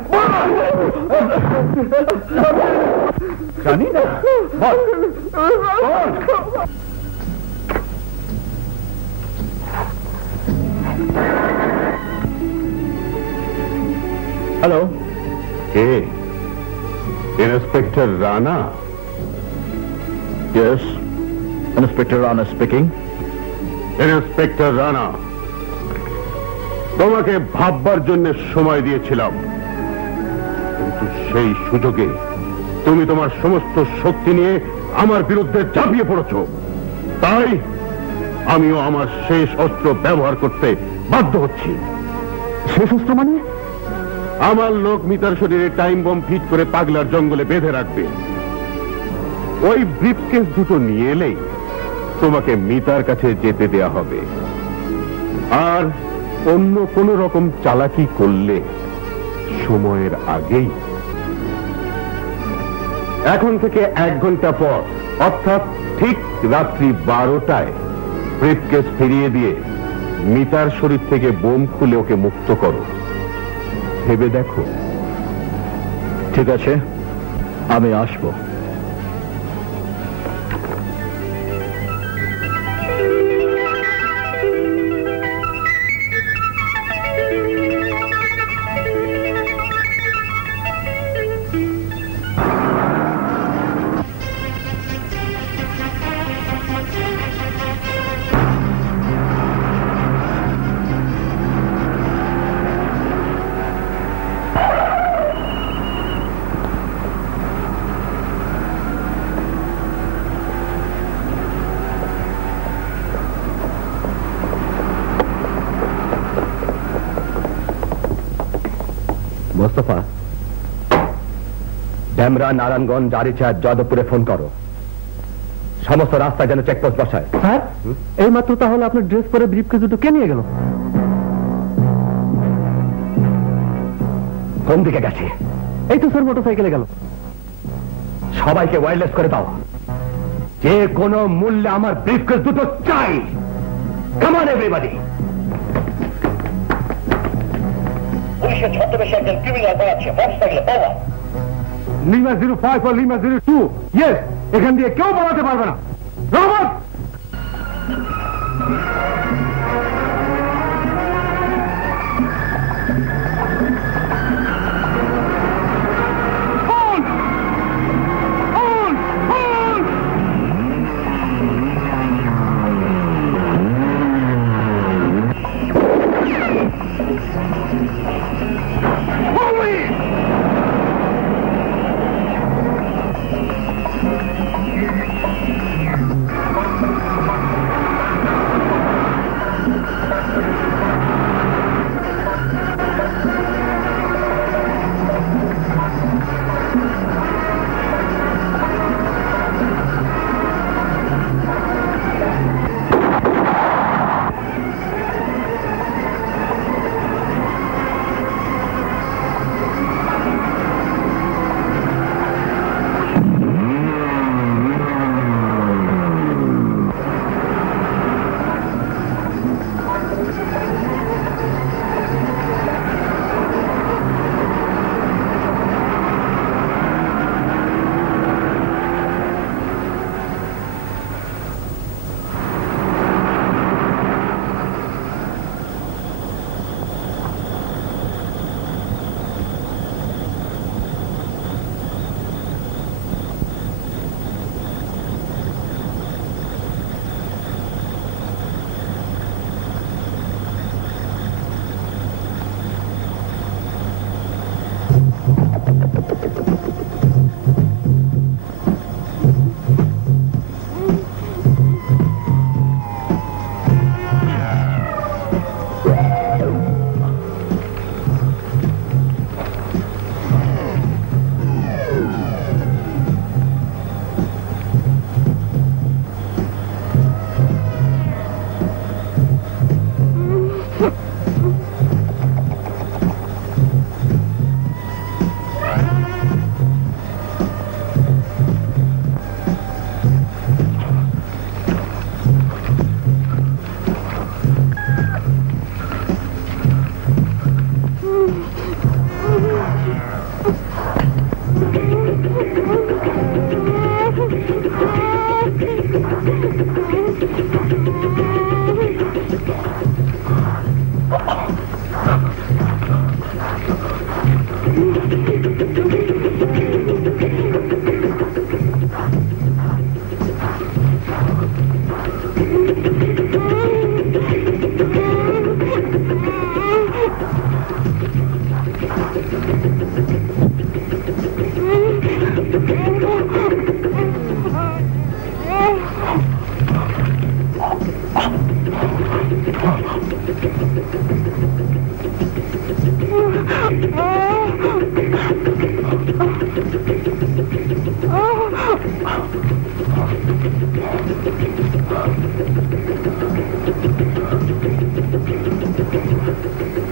জানি না। বল বল। হ্যালো, কে? Inspector Rana? Yes, inspector Rana speaking. Inspector Rana, তোমাকে ভাববার জন্য সময় দিয়েছিলাম, কিন্তু সেই সুযোগে তুমি তোমার সমস্ত শক্তি নিয়ে আমার বিরুদ্ধে ঝাঁপিয়ে পড়েছ। তাই আমিও আমার শেষ অস্ত্র ব্যবহার করতে বাধ্য হচ্ছি। শেষ অস্ত্র মানে? আমার লোক মিতার শরীরে টাইম বম ফিট করে পাগলার জঙ্গলে বেঁধে রাখবে। ওই ব্রিফকেস দুটো নিয়ে এলেই তোমাকে মিতার কাছে যেতে দেয়া হবে। আর অন্য কোন রকম চালাকি করলে সময়ের আগেই, এখন থেকে 1 ঘন্টা পর, অর্থাৎ ঠিক রাত্রি 12টায় ব্রিফকেস ফিরিয়ে দিয়ে মিতার শরীর থেকে বোম খুলে ওকে মুক্ত করো। ভেবে দেখো। ঠিক আছে, আমি আসবো। মোস্তফা, ড্যামরা, নারায়ণগঞ্জ, আরিচা, যাদবপুরে ফোন করো। সমস্ত রাস্তায় যেন চেকপোস্ট বসায়। স্যার, এই মাত্র তাহলে আপনার ড্রেস পরে ব্রিফকেস দুটো কে নিয়ে গেল? কোন দিকে গেছে? এই তো স্যার, মোটরসাইকেলে গেল। সবাইকে ওয়্যারলেস করে দাও। যে কোনো মূল্যে আমার ব্রিফকেস দুটো চাই। Come on everybody. পুলিশের ছদ্মবেশে একজন ক্রিমিনাল পালাচ্ছে, মোটরসাইকেলে পাওয়া। লিমা 05 আর লিমা 02, ইয়েস, এখান দিয়ে কেউ পালাতে পারবে না। রহমত, Police!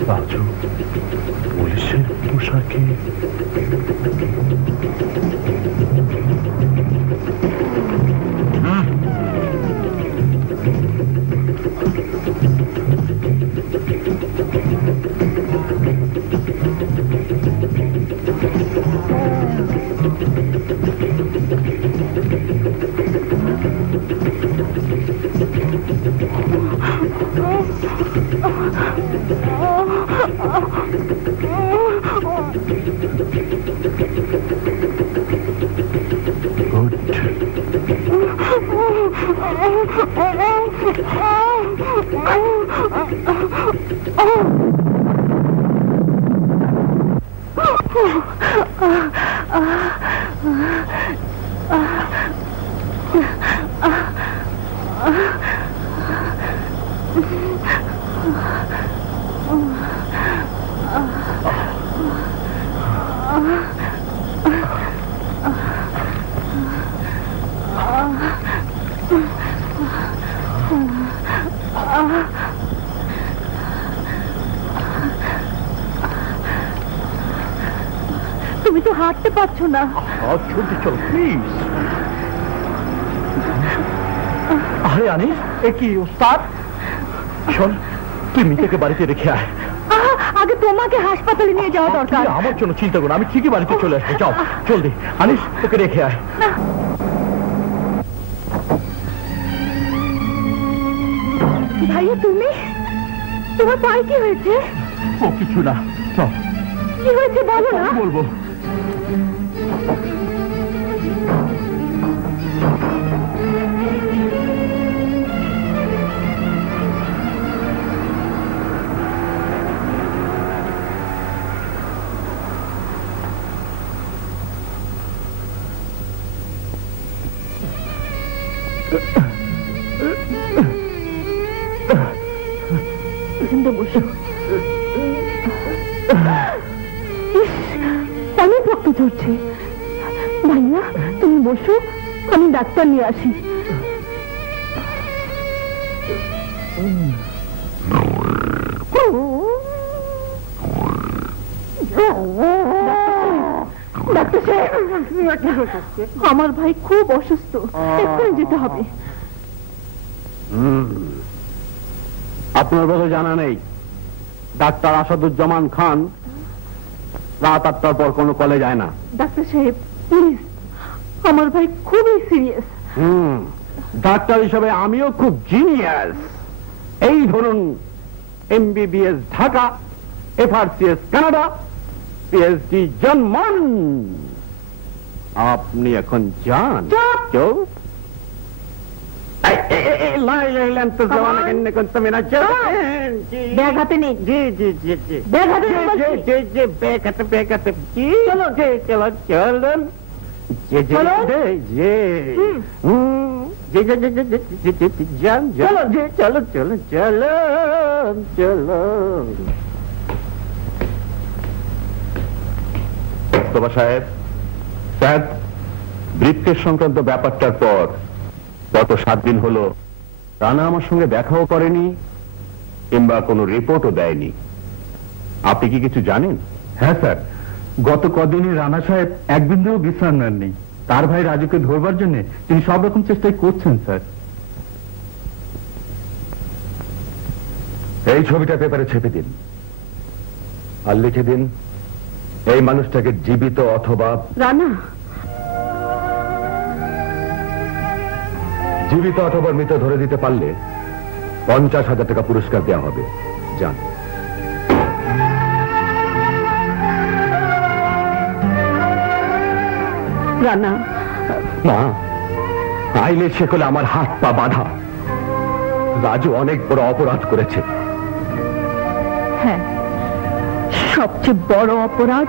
রাজু পুলিশের পোশাকে তুমি তো হাঁটতে পারছো না। চলতে চল প্লিজ। আরে আনিস, এ কি ওস্তাদ? চল তুই মিতাকে বাড়িতে রেখে আয়। আগে তোমাকে হাসপাতালে নিয়ে যাওয়া দরকার। আমার জন্য চিন্তা করো, আমি ঠিকই বাড়িতে চলে আসবো। যাও জলদি আনিস, তোকে রেখে আয়। ভাইয়া তুমি, তোমার পায়ে কি হয়েছে? ও কিছু না, চল। কি হয়েছে বলো না। বলবো। অনেক রক্ত ঝরছে। ভাইয়া তুমি বসো, আমি ডাক্তার নিয়ে আসি। ডাক্তার সাহেব, আমার ভাই খুব অসুস্থ, এক্ষুনি যেতে হবে। আপনার কথা জানা নেই, ডাক্তার আসাদুজ্জামান খান রাত 8টার পর কোনো কলে যায় না। ডাক্তার সাহেব প্লিজ, আমার ভাই খুবই সিরিয়াস। ডাক্তার হিসেবে আমিও খুব জিনিয়াস। এই ধরুন MBBS Dhaka, FRCS Canada, PhD German. আপনি এখন যান। ব্যাগ হাতে নেই। জি জি জি জি, ব্যাগ হাতে নেই বলছি। জি জি, ব্যাগ হাতে চলো, চলো চলুন। চলো চলো চলো চলো চলো। মোস্তফা সাহেব, স্যার ব্রিফকেস সংক্রান্ত ব্যাপারটার পর গত 7 দিন হলো রানা আমার সঙ্গে দেখাও করেনি কিংবা কোনো রিপোর্টও দেয়নি। আপনি কি কিছু জানেন? হ্যাঁ স্যার, গত কদিনই রানা সাহেব এক বিন্দুও বিশ্রাম নেননি। তার ভাই রাজুকে ধরবার জন্য তিনি সব রকম চেষ্টাই করছেন স্যার। এই ছবিটা পেপারে ছেপে দিন আর লিখে দিন এই মানুষটাকে জীবিত অথবা রানা, জীবিত অথবা মৃত ধরে দিতে পারলে 50,000 টাকা পুরস্কার দেওয়া হবে। যান। রানা। মা, আইনের শেকলে আমার হাত পা বাঁধা। রাজু অনেক বড় অপরাধ করেছে। হ্যাঁ, সবচেয়ে বড় অপরাধ,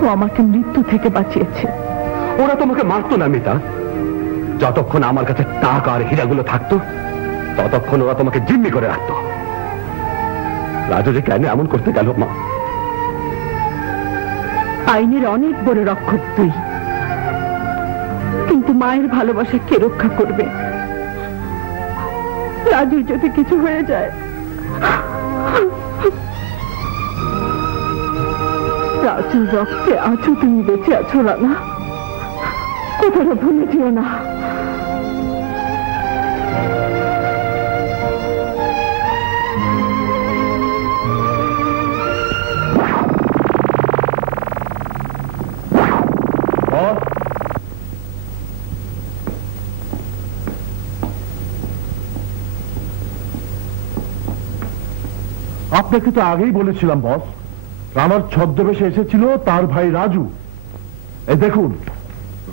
ও আমাকে মৃত্যু থেকে বাঁচিয়েছে। ওরা তোমাকে মারতো না মিতা। যতক্ষণ আমার কাছে টাকা আর হীরাগুলো থাকতো ততক্ষণ ওরা তোমাকে জিম্মি করে রাখতো। রাজু যে কেন এমন করতে গেল মা? আইনের অনেক বড় রক্ষক তুই, কিন্তু মায়ের ভালোবাসা কে রক্ষা করবে? রাজুর যদি কিছু হয়ে যায়, রাজুর রক্তে আছো তুমি, বেঁচে আছো রানা, কথাটা ভুলে যেও না। আপনাকে তো আগেই বলেছিলাম বস, রানার ছদ্মবেশে এসেছিল তার ভাই রাজু। এই দেখুন,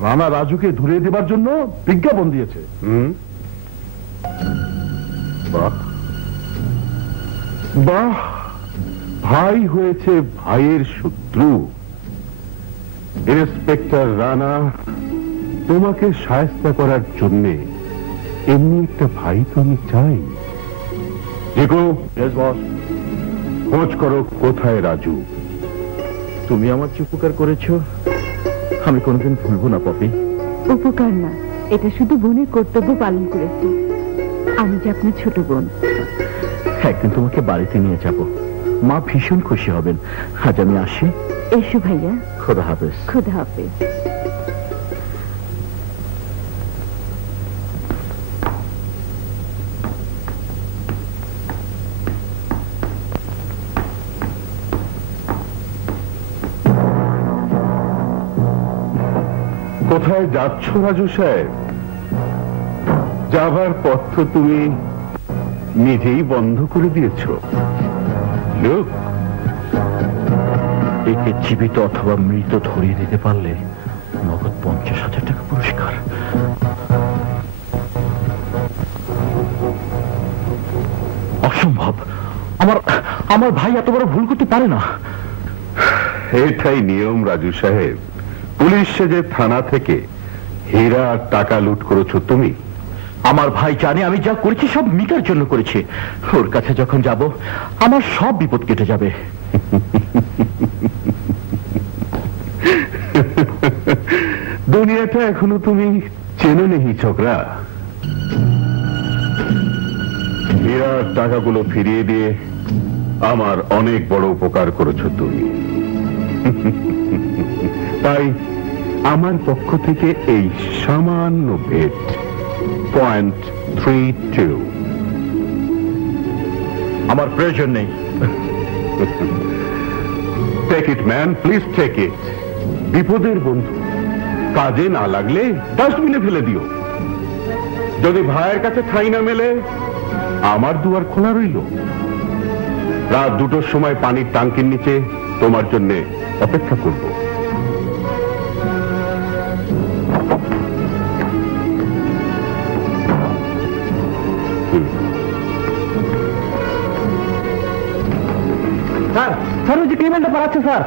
রানা রাজুকে ধরিয়ে দেবার জন্য বিজ্ঞাপন দিয়েছে। বাহ বাহ, ভাই হয়েছে ভাইয়ের শত্রু। ইন্সপেক্টর রানা, তোমাকে সাহায্য করার জন্য এমনি একটা ভাই তো আমি চাই। দেখো বস, খোঁজ করো কোথায় রাজু। তুমি আমার যে উপকার করেছো আমি কোনোদিন ভুলবো না পপি। উপকার না, এটা শুধু বোনের কর্তব্য পালন করেছি। আমি যে আপনার ছোট বোন। একদিন তোমাকে বাড়িতে নিয়ে যাব, মা ভীষণ খুশি হবেন। আজ আমি আসি। এসো ভাইয়া। খোদা হাফেজ। খোদা হাফেজ। কোথায় যাচ্ছ রাজু সাহেব? যাবার পথ তো তুমি নিজেই বন্ধ করে দিয়েছ। লোক, একে জীবিত অথবা মৃত ধরিয়ে দিতে পারলে নগদ 50,000 টাকা পুরস্কার। অসম্ভব, আমার ভাই এত বড় ভুল করতে পারে না। এটাই নিয়ম রাজু সাহেব। পুলিশ সেজে থানা থেকে হীরা আর টাকা লুট করেছো তুমি। আমার ভাই জানে আমি যা করেছি সব মিকার জন্য করেছি। ওর কাছে যখন যাব আমার সব বিপদ কেটে যাবে। দুনিয়াটা এখনো তুমি চেনো নেই ছোকরা। হীরার টাকাগুলো ফিরিয়ে দিয়ে আমার অনেক বড় উপকার করেছো তুমি। তাই আমার পক্ষ থেকে এই সামান্য ভেট 0.32। আমার প্রয়োজন নেই। Take it man, please take it. বিপদের বন্ধু, কাজে না লাগলে ডাস্টবিনে ফেলে দিও। যদি ভাইয়ের কাছে ঠাঁই না মেলে আমার দুয়ার খোলা রইল। রাত 2টোর সময় পানির ট্যাঙ্কির নিচে তোমার জন্য অপেক্ষা করব। স্যার ওই যে ক্রিমিনালটা পালাচ্ছে স্যার।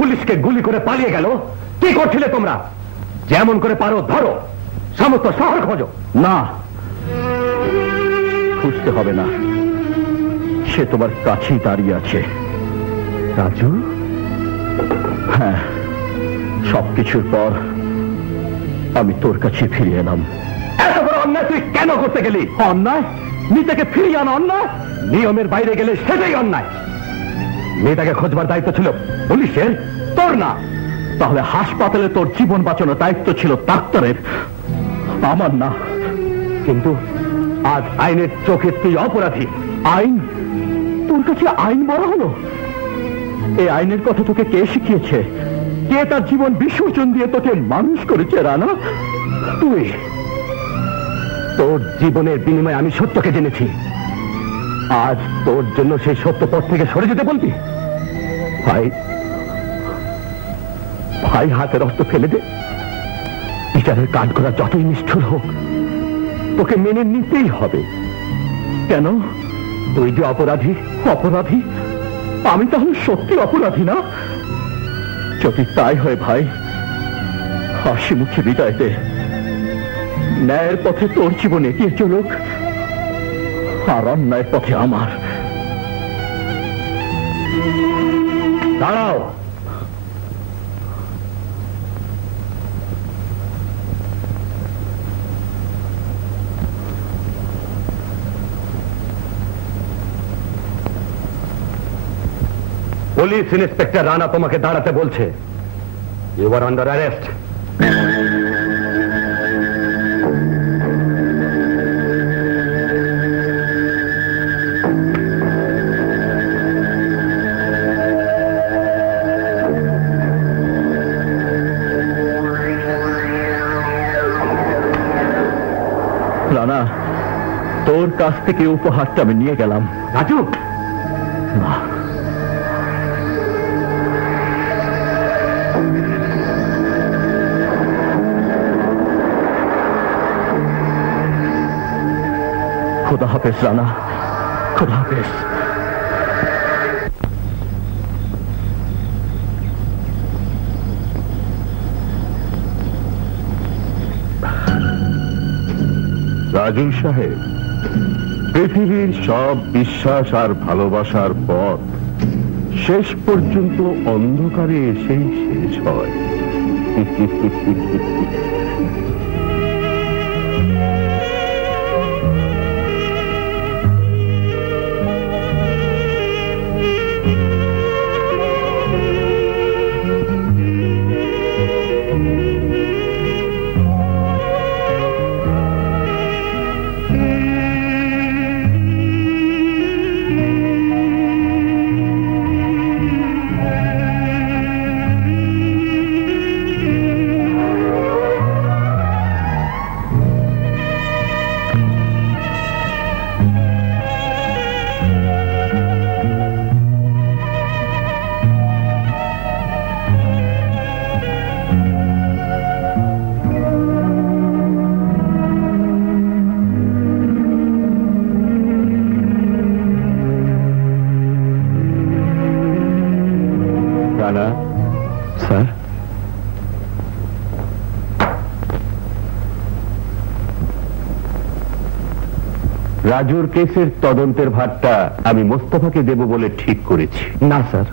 পুলিশকে গুলি করে পালিয়ে গেল। কি করছিলে তোমরা? যেমন করে পারো ধরো, সমস্ত শহর খোঁজো। না, খুঁজতে হবে না, সে তোমার কাছেই দাঁড়িয়ে আছে। রাজু, হ্যাঁ, সবকিছুর পর আমি তোর কাছে ফিরে এলাম। এত বড় অন্যায় তুই কেন করতে গেলি? অন্যায়? মেয়েটাকে ফিরিয়ে আনা অন্যায়? নিয়মের বাইরে গেলে সেটাই অন্যায়। মেয়েটাকে খোঁজবার দায়িত্ব ছিল পুলিশের, তোর না। তাহলে হাসপাতালে তোর জীবন বাঁচানোর দায়িত্ব ছিল ডাক্তারের, আমার না। কিন্তু আজ আইনের চোখে তুই অপরাধী। আইন? তোর কাছে আইন বড় হলো? এই আইনের কথা তোকে কে শিখিয়েছে? কে তার জীবন বিসর্জন দিয়ে তোকে মানুষ করেছে? রানা, তুই। তোর জীবনের বিনিময়ে আমি সত্যকে জেনেছি। আজ তোর জন্য সেই সত্য পথ থেকে সরে যেতে বলবি? ভাই, ভাই, হাতে রক্ত ফেলে দে। বিচারের কাজ করা যতই নিষ্ঠুর হোক, তোকে মেনে নিতেই হবে। কেন? তুই যে অপরাধী। অপরাধী? আমি তাহলে সত্যি অপরাধী না? যদি তাই হয় ভাই, হাসি মুখে বিদায় দে। ন্যায়ের পথে তোর জীবন এগিয়ে চলুক, আর অন্যায়ের পথে আমার। দাঁড়াও। পুলিশ ইন্সপেক্টর রানা তোমাকে দাঁড়াতে বলছে। You are under arrest. Rana, তোর কাছ থেকে উপহারটা আমি নিয়ে গেলাম। রাজু, না, खुदा हाफिज राना, खुदा हाफिज। রাজু সাহেব, পৃথিবীর সব বিশ্বাস আর ভালোবাসার পথ শেষ পর্যন্ত অন্ধকারে এসেই শেষ হয়। স্যার, রাজুর কেসের তদন্তের ভারটা আমি মোস্তফাকে দেব বলে ঠিক করেছি। না স্যার,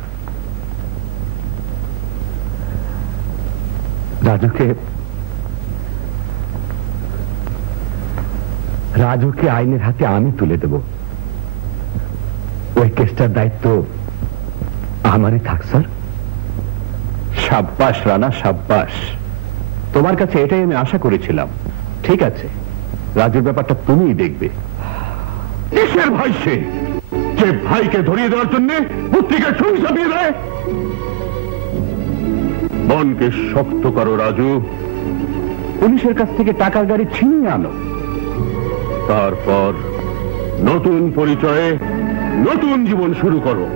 রাজুকে আইনের হাতে আমি তুলে দেব। ওই কেসটার দায়িত্ব আমারই থাক স্যার। সাব্বাস রানা, সাব্বাস। তোমার কাছে এটাই আমি আশা করেছিলাম। ঠিক আছে, রাজুর ব্যাপারটা তুমিই দেখবে। কিসের ভাই সে, যে ভাইকে ধরিয়ে দেওয়ার জন্য পত্রিকায় ছবি ছাপিয়ে দেয়? মনকে শক্ত করো রাজু। পুলিশের কাছ থেকে টাকার গাড়ি ছিনিয়ে আনো, তারপর নতুন পরিচয়ে নতুন জীবন শুরু করো।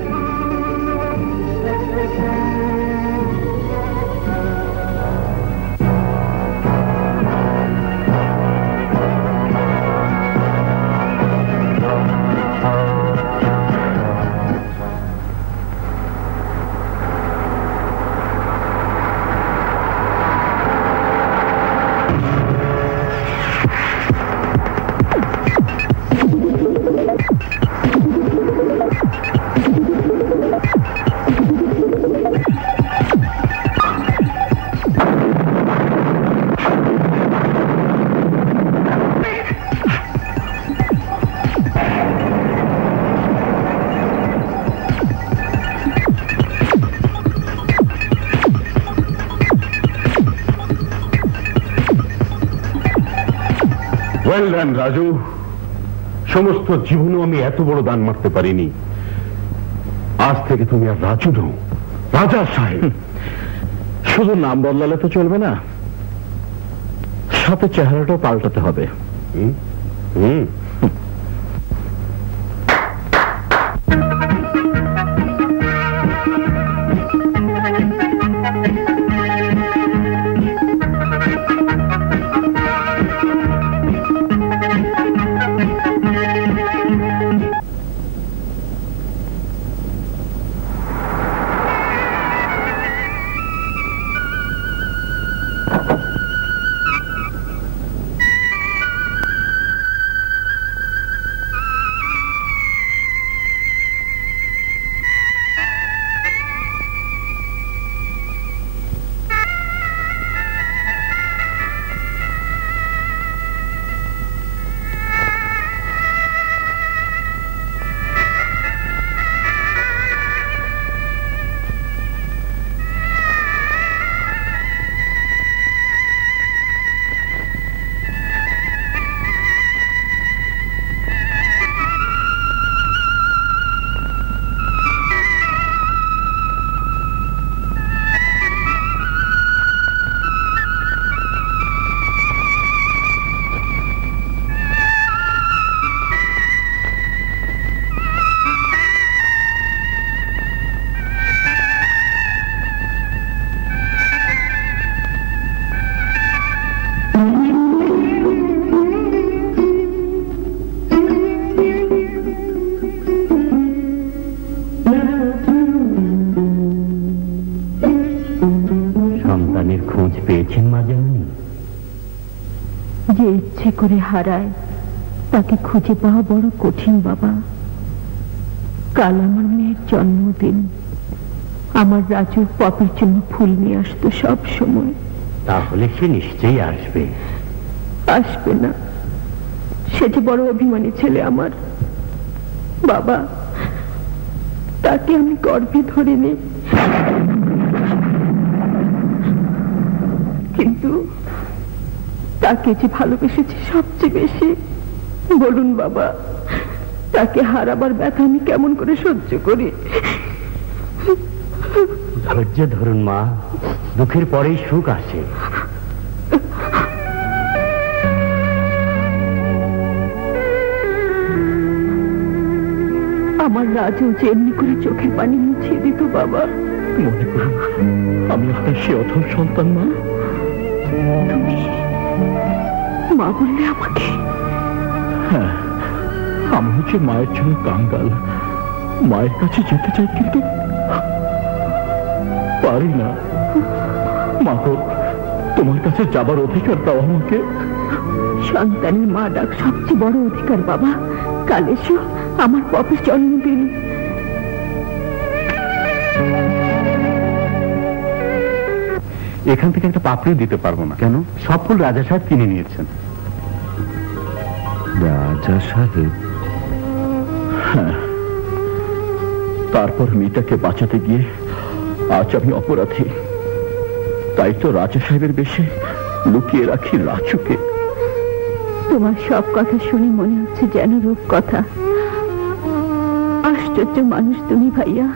ওয়েল ডান রাজু, সমস্ত জীবনেও আমি এত বড় দান মারতে পারিনি। আজ থেকে তুমি আর রাজু নও, রাজা সাহেব। শুধু নাম বদলালে তো চলবে না, সাথে চেহারাটাও পাল্টাতে হবে। হুম হুম সন্তানের খোঁজ পেয়েছেন মা জানেন? যে ইচ্ছে করে হারায় তাকে খুঁজে পাওয়া বড় কঠিন বাবা। কাল আমার মেয়ের জন্মদিন, আমার রাজু পপির জন্য ফুল নিয়ে আসতো সব সময়। তাহলে সে নিশ্চয়ই আসবে। আসবে না, সে যে বড় অভিমানী ছেলে আমার। বাবা, তাকে আমি গর্ভে ধরে নি, কিন্তু তাকে যে ভালোবেসেছি সবচেয়ে বেশি। বলুন বাবা, তাকে হারাবার ব্যথা আমি কেমন করে সহ্য করি? ধৈর্য ধরুন মা, দুঃখের পরেই সুখ আসে। আমার রাজু যে এমনি করে চোখের পানি মুছিয়ে দিত বাবা। মনে করুন আমি আপনার সে অথম সন্তান। মা, তুমি মা বললে আমাকে? হ্যাঁ, আমি হচ্ছে মায়ের জন্য কাঙ্গাল। মায়ের কাছে যেতে চাই কিন্তু পারি না। মা গো, তোমার কাছে যাবার অধিকার দাও আমাকে। সন্তানের মা ডাক সবচেয়ে বড় অধিকার বাবা। কাল এসো, আমার পপির জন্মদিন। এখান থেকে একটা পাপড়ি দিতে পারবো না। কেন? সব ফুল রাজা সাহেব কিনে নিয়েছেন। রাজা সাহেব? হ্যাঁ, তারপর মেয়েটাকে বাঁচাতে গিয়ে আজ আমি অপরাধী। তাই তো রাজা সাহেবের বেশে লুকিয়ে রাখি রাজুকে। তোমার সব কথা শুনে মনে হচ্ছে যেন রূপ কথা। আশ্চর্য মানুষ তুমি ভাইয়া।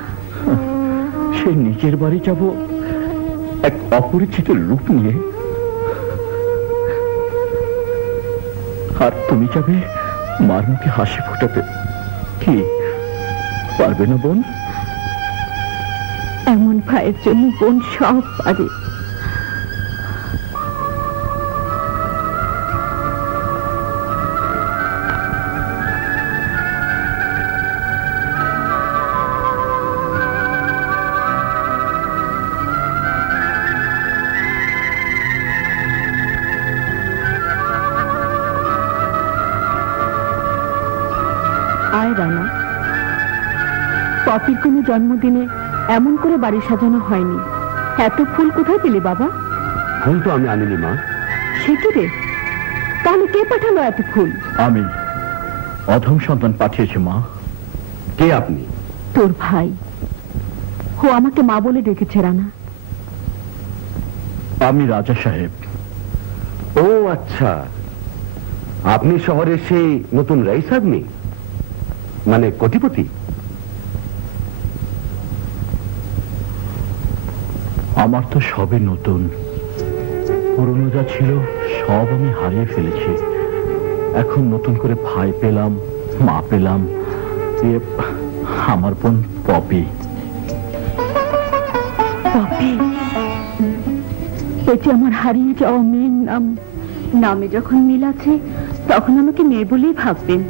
সে নিজের বাড়ি যাব এক অপরিচিত রূপ নিয়ে, আর তুমি যাবে মার মুখে হাসি ফোটাতে। কি পারবে না বোন? এমন ভাইয়ের জন্য বোন সব পারে। আয় রানা, পপির কোনো জন্মদিনে এমন করে বাড়ি সাজানো হয়নি। এত ফুল কোথায় পেলে বাবা? ফুল তো আমি আনিনি মা। সে কি রে, তাহলে কে পাঠালো এত ফুল? আমি অধম সন্তান পাঠিয়েছে মা। কে আপনি? তোর ভাই। ও আমাকে মা বলে ডেকেছে রানা। আমি রাজা সাহেব। ও আচ্ছা, আপনি শহরে সেই নতুন রাইস আদমি, মানে কোটিপতি? আমার তো সবে নতুন, পুরনো যা ছিল সব আমি হারিয়ে ফেলেছি। এখন নতুন করে ভাই পেলাম, মা পেলাম, আমার বোন পপি। পপি, এটি আমার হারিয়ে যাওয়া মেয়ের নাম। নামে যখন মিল আছে তখন আমাকে মেয়ে বলেই ভাববেন।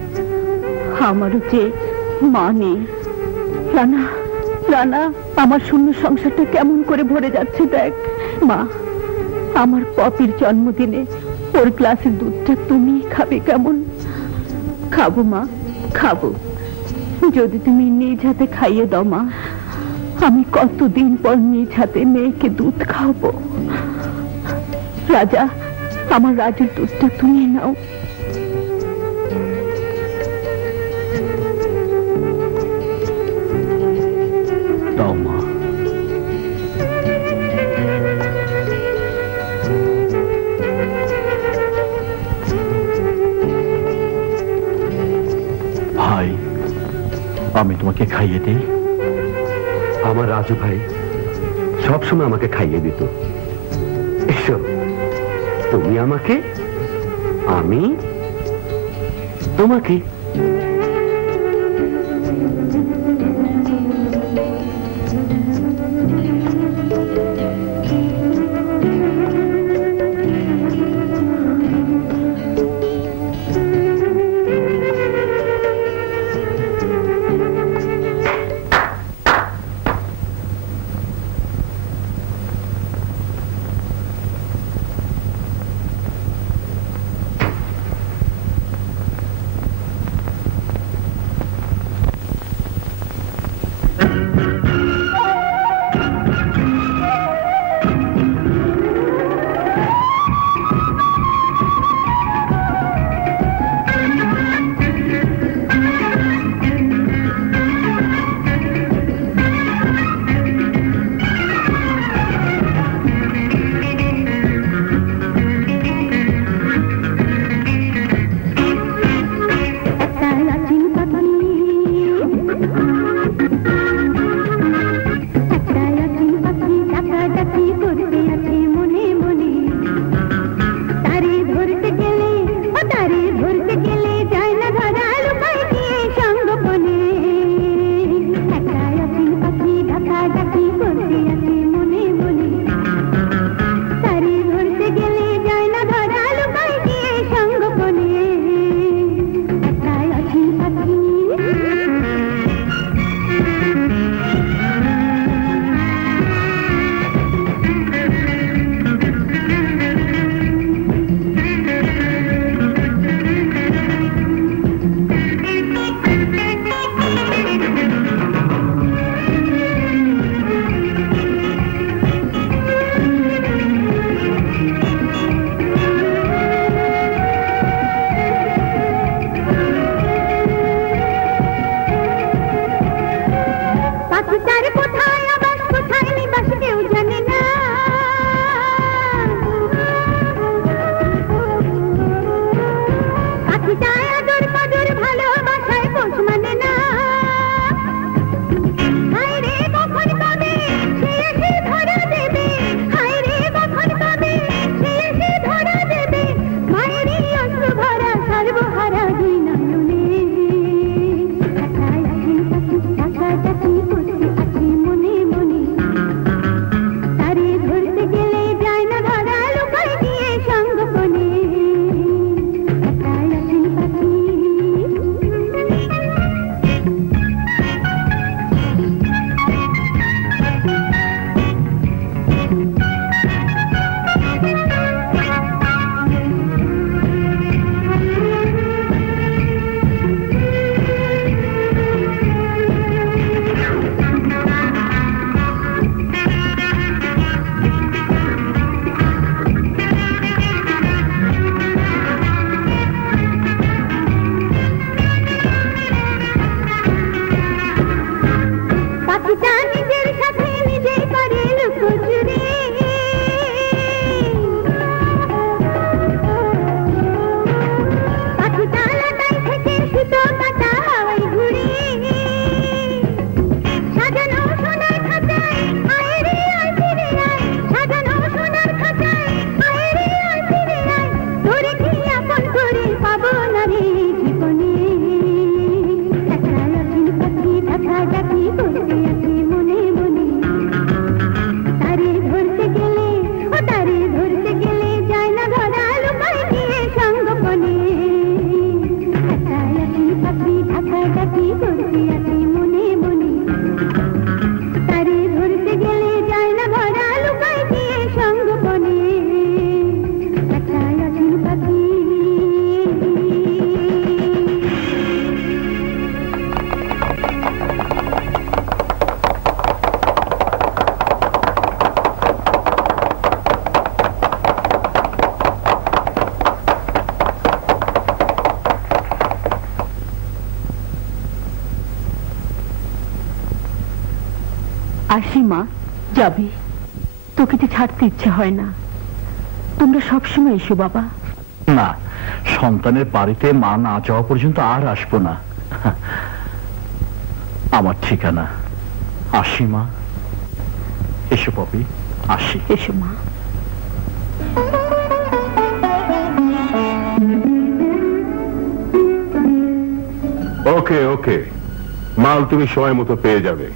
আমারও যে মা নেই। রানা, রানা, আমার শূন্য সংসারটা কেমন করে ভরে যাচ্ছে দেখ। মা, আমার পপির জন্মদিনে ওর গ্লাসের দুধটা তুমি খাবে কেমন? খাবো মা, খাবো, যদি তুমি নিজ হাতে খাইয়ে দাও মা। আমি কতদিন পর নিজ হাতে মেয়েকে দুধ খাওয়াবো। রাজা, আমার রাজুর দুধটা তুমি নাও। দাও মা। ভাই, আমি তোমাকে খাইয়ে দিই। আমার রাজু ভাই সবসময় আমাকে খাইয়ে দিত। এসো, তুমি আমাকে, আমি তোমাকে। আসি মা, যাবি, তোকে তো ছাড়তে ইচ্ছে হয় না। তোমরা সবসময় এসো বাবা। না, সন্তানের বাড়িতে মা না যাওয়া পর্যন্ত আর আসবো না। আমার ঠিকানা। আসি মা। এসো পপি, আসি। এসো মা। ওকে ওকে, মাল তুমি সময় মতো পেয়ে যাবে।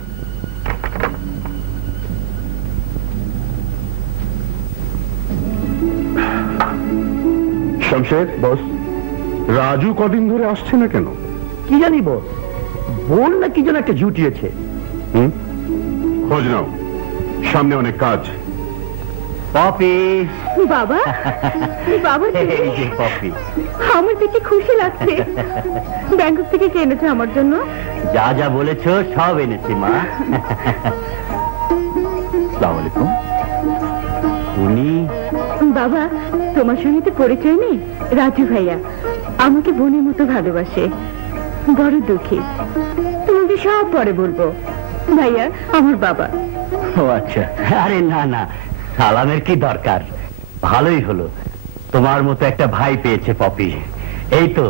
শমশের বস, রাজু কদিন ধরে আসছে না কেন? কি জানি বস, বোন না কি যেন একটা জুটিয়েছে। খোঁজ নাও, সামনে অনেক কাজ। পপি, বাবা, বাবা, এই যে পপি, আমার দেখে খুশি লাগছে। ব্যাংকক থেকে কে এনেছে আমার জন্য? যা যা বলেছো সব এনেছি মা। আসসালামু আলাইকুম। উনি বাবা, তোমার সঙ্গে তো পরিচয় নেই। রাজু ভাইয়া আমাকে বোনের মতো ভালোবাসে। বড় দুঃখী, তোমাকে সব পরে বলবো। ভাইয়া আমার বাবা। ও আচ্ছা, আরে না না, সালামের কি দরকার, ভালোই হলো, তোমার মতো একটা ভাই পেয়েছে পপি। এই তো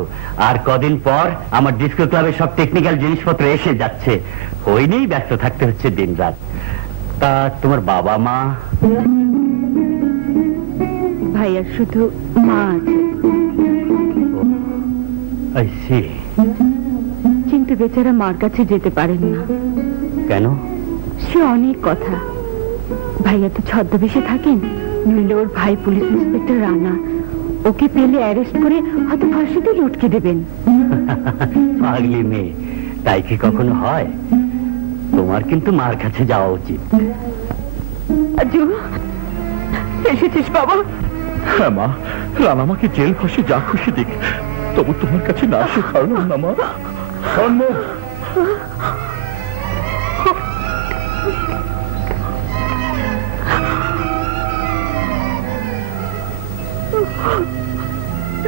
আর কদিন পর আমার ডিস্কো ক্লাবের সব টেকনিক্যাল জিনিসপত্র এসে যাচ্ছে, ওই নিয়েই ব্যস্ত থাকতে হচ্ছে দিন রাত। তা তোমার বাবা মা? ভাইয়ার শুধু মা আছে, I see. কিন্তু বেচারা মার কাছে যেতে পারেন না। কেন? সে অনেক কথা। ভাইয়া তো ছদ্মবেশে থাকেন, নইলে ওর ভাই পুলিশ ইন্সপেক্টর রানা ওকে পেলে অ্যারেস্ট করে হয়তো ফাঁসিতে লটকে দেবেন। পাগলি মেয়ে, তাই কি কখনো হয়? তোমার কিন্তু মার কাছে যাওয়া উচিত। রাজু, এসেছিস বাবা? হ্যাঁ মা, রানা আমাকে জেল ফাঁসি যা খুশি দিক, তবু তোমার কাছে না আসে পারলাম না মা। সম্মুখ,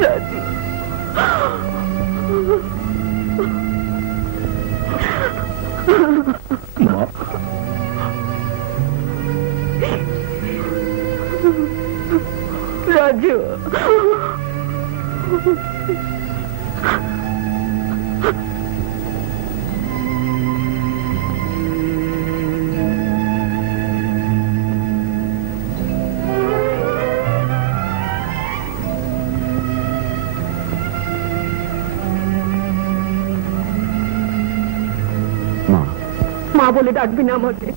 রাজু, মা, রাজু, মা, মা বলে ডাকবি না আমাকে।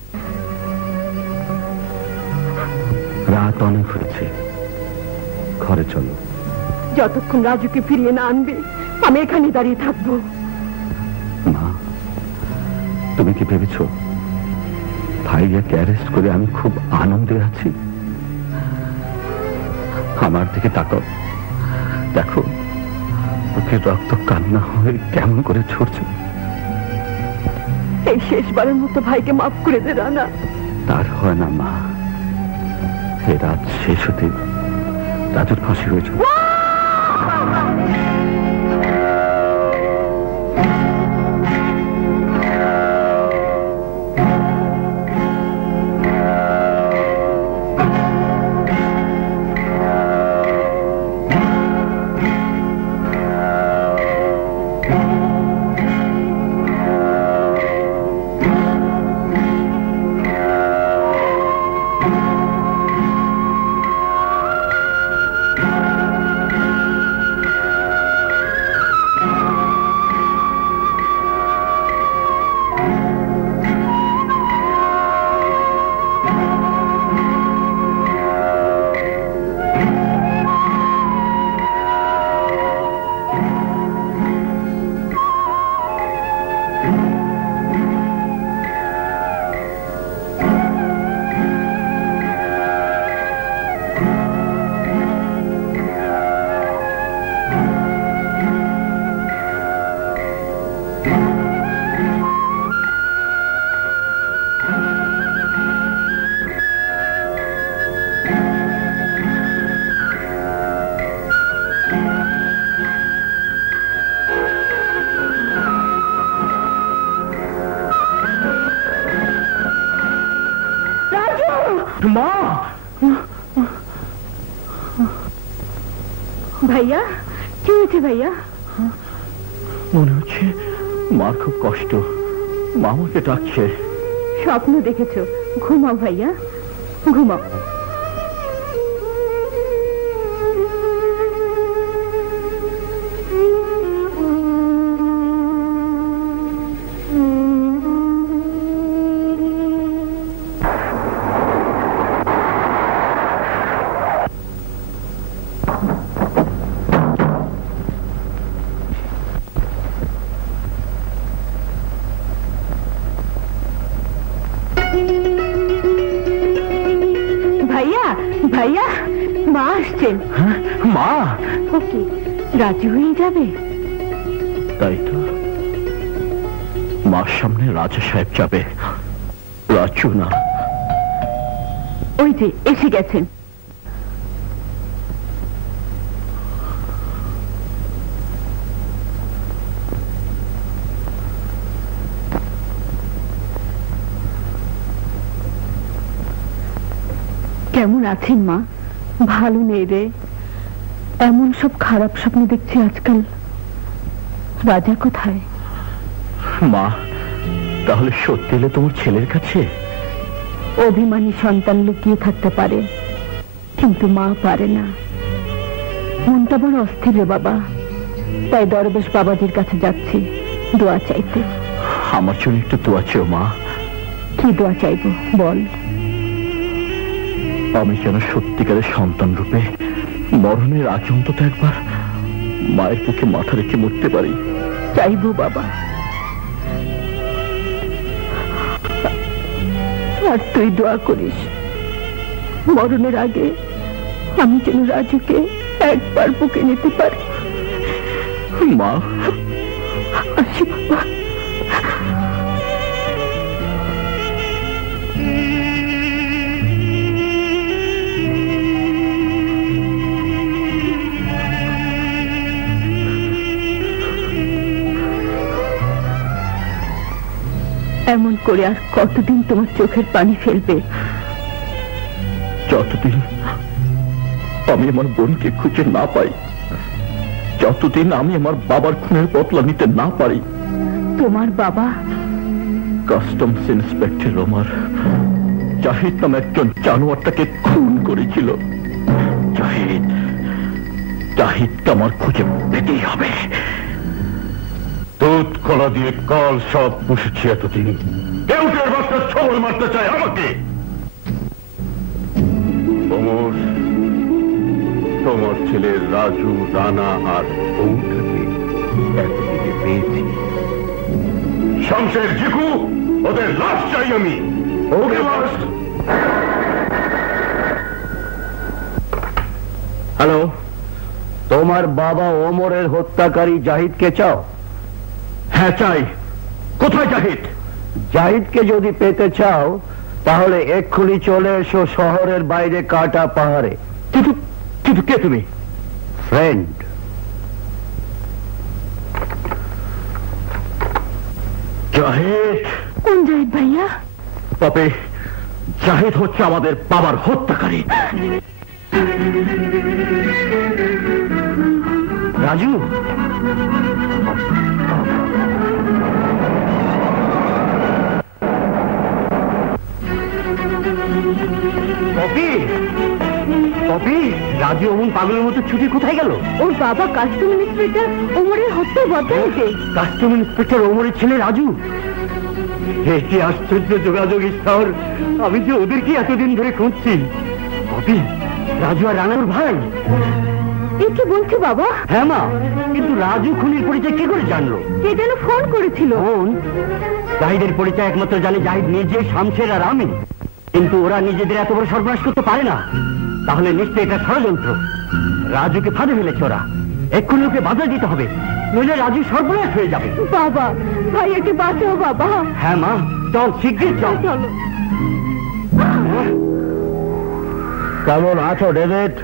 রাত অনেক হয়েছে, ঘরে চলো। যতক্ষণ রাজুকে ফিরিয়ে না আনবে আমি এখানে দাঁড়িয়ে থাকবো। মা, তুমি কি ভেবেছো ভাইয়াকে অ্যারেস্ট করে আমি খুব আনন্দে আছি? আমার দিকে তাকাও, দেখো ওকে রক্ত কান্না হয়ে কেমন করে ছড়ছে। এই শেষবারের মতো ভাইকে মাফ করে দে রানা। তার হয় না মা, এই রাত শেষ হতে রাজুর ফাঁসি হয়েছে। মা! ভাইয়া কি হয়েছে ভাইয়া? মনে হচ্ছে মার খুব কষ্ট, মা আমাকে ডাকছে। স্বপ্ন দেখেছো? ঘুমাও ভাইয়া, ঘুমাও। ভাইয়া মা আসছেন। মা? ওকে, রাজি হয়ে যাবে? তাই তো, মার সামনে রাজা সাহেব যাবে, রাজু না। ওই যে এসে গেছেন। কেমন আছেন মা? ভালো নেই রে, এমন সব খারাপ স্বপ্ন দেখছি আজকাল। রাজা কোথায়? মা, তাহলে সত্যি এলে তোমার ছেলের কাছে? অভিমানী সন্তান লুকিয়ে থাকতে পারে, কিন্তু মা পারে না। মনটা বড় অস্থির রে বাবা, তাই দরবেশ বাবাজির কাছে যাচ্ছি দোয়া চাইতে। আমার জন্য একটু দোয়া চেও মা। কি দোয়া চাইবো বল? আমি যেন সত্যিকারের সন্তান রূপে মরণের আজ অন্তত একবার মায়ের বুকে মাথা রেখে মরতে পারি। চাইবো বাবা। আর তুই দোয়া করিস মরণের আগে আমি যেন রাজুকে একবার বুকে নিতে পারি। মা, আসি বাবা। এমন করে আর কতদিন তোমার চোখের পানি ফেলবে? যতদিন আমি আমার বোনকে খুঁজে না পাই, যতদিন আমি আমার বাবার খুনের বদলা নিতে না পারি। তোমার বাবা? কাস্টমস ইন্সপেক্টর ওমর জাহিদ নামে একজন জানোয়ারটাকে খুন করেছিল। জাহিদকে আমার খুঁজে পেতেই হবে। দুধ কলা দিয়ে কল সব পুষেছি এতদিন, কেউ কেউ বাচ্চা ছবল মারতে চায় আমাকে। ওমর, তোমার ছেলে রাজু, রানা আর বউটাকে একদিকে পেয়েছি। শমশের, জিকু, ওদের লাশ চাই আমি। ওকে লাশ। হ্যালো, তোমার বাবা ওমরের হত্যাকারী জাহিদকে চাও? হ্যাঁ চাই। কোথায় জাহিদ? জাহিদকে যদি পেতে চাও তাহলে এক্ষুনি চলে এসো শহরের বাইরে কাটা পাহাড়ে। কিন্তু কিন্তু কে তুমি? ফ্রেন্ড। জাহিদ? কোন জাহিদ ভাইয়া? পপি, জাহিদ হচ্ছে আমাদের বাবার হত্যাকারী। রাজু, রাজু অমন পাগলের মতো ছুটি কোথায় গেল? ওর বাবা কাস্টম ইন্সপেক্টর ওমরের হত্যা বদলাইছে। কাস্টম ইন্সপেক্টর ওমরের ছেলে রাজু? কি আশ্চর্য যোগাযোগ স্তর! আমি যে ওদেরকে এতদিন ধরে খুঁজছি। রাজু আর রানার ভাই? এ কি বলছে বাবা? হ্যাঁ মা, কিন্তু রাজু খুনির পরিচয় কি করে জানলো? কে যেন ফোন করেছিল। ফোন? জাহিদের পরিচয় একমাত্র জানে জাহিদ নিজে, শামশের আর আমি। কিন্তু ওরা নিজেদের এত বড় সর্বনাশ করতে পারে না। তাহলে নিশ্চয়ই এটা ষড়যন্ত্র। রাজুকে ফাঁদে ফেলেছে ওরা। এক্ষুনি ওকে বাধা দিতে হবে, নইলে রাজু সর্বনাশ হয়ে যাবে। বাবা, ভাইয়াকে বাঁচাও বাবা। হ্যাঁ মা, চল শীঘ্রই চল। চলো। কেমন আছো ডেভিড?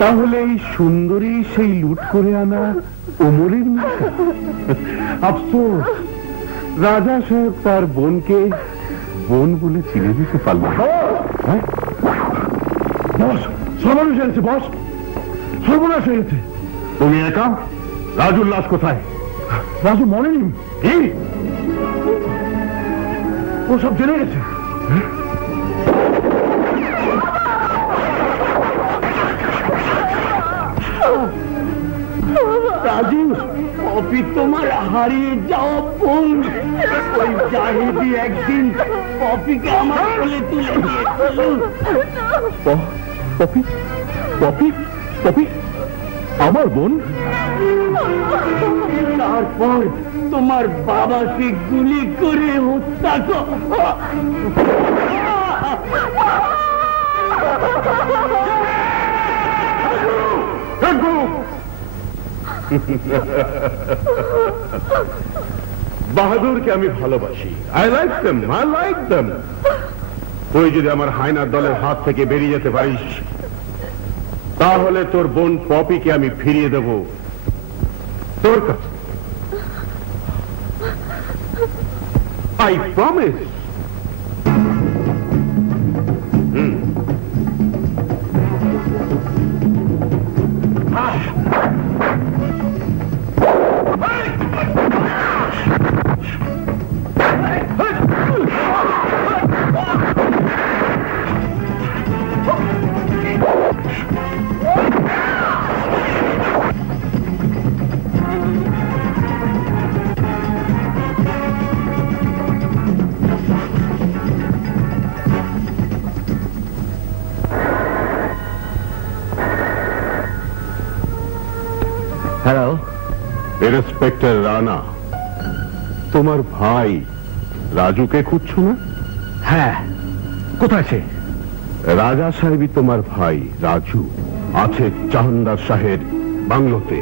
তাহলে এই সুন্দরী সেই লুট করে আনা ওমরের মেয়ে? আফসোস, রাজা সাহেব তার বোনকে বোন বলে চিনে দিতে পারল না। বস, সর্বনাশ হয়েছে বস, সর্বনাশ হয়েছে। তুমি একা? রাজুর লাশ কোথায়? রাজু মরেনি। কি? ও সব জেনে গেছে। রাজু, পপি তোমার হারিয়ে যাওয়া বোন। ওই জাহিদি একদিন পপিকে আমার কোলে তুলে দিয়েছিল। পপি? পপি? পপি আমার বোন? তারপর তোমার বাবাকে গুলি করে হত্যা বাহাদুরকে আমি ভালোবাসি। I like them, I like them. তুই যদি আমার হায়নার দলের হাত থেকে বেরিয়ে যেতে পারিস, তাহলে তোর বোন পপিকে আমি ফিরিয়ে দেব তোর কাছে। I promise. Hello, inspector Rana, তোমার ভাই রাজুকে খুঁজছো না? হ্যাঁ, কোথায় সে? রাজা সাহেবই তোমার ভাই রাজু আছে জাহানদার শাহের বাংলোতে।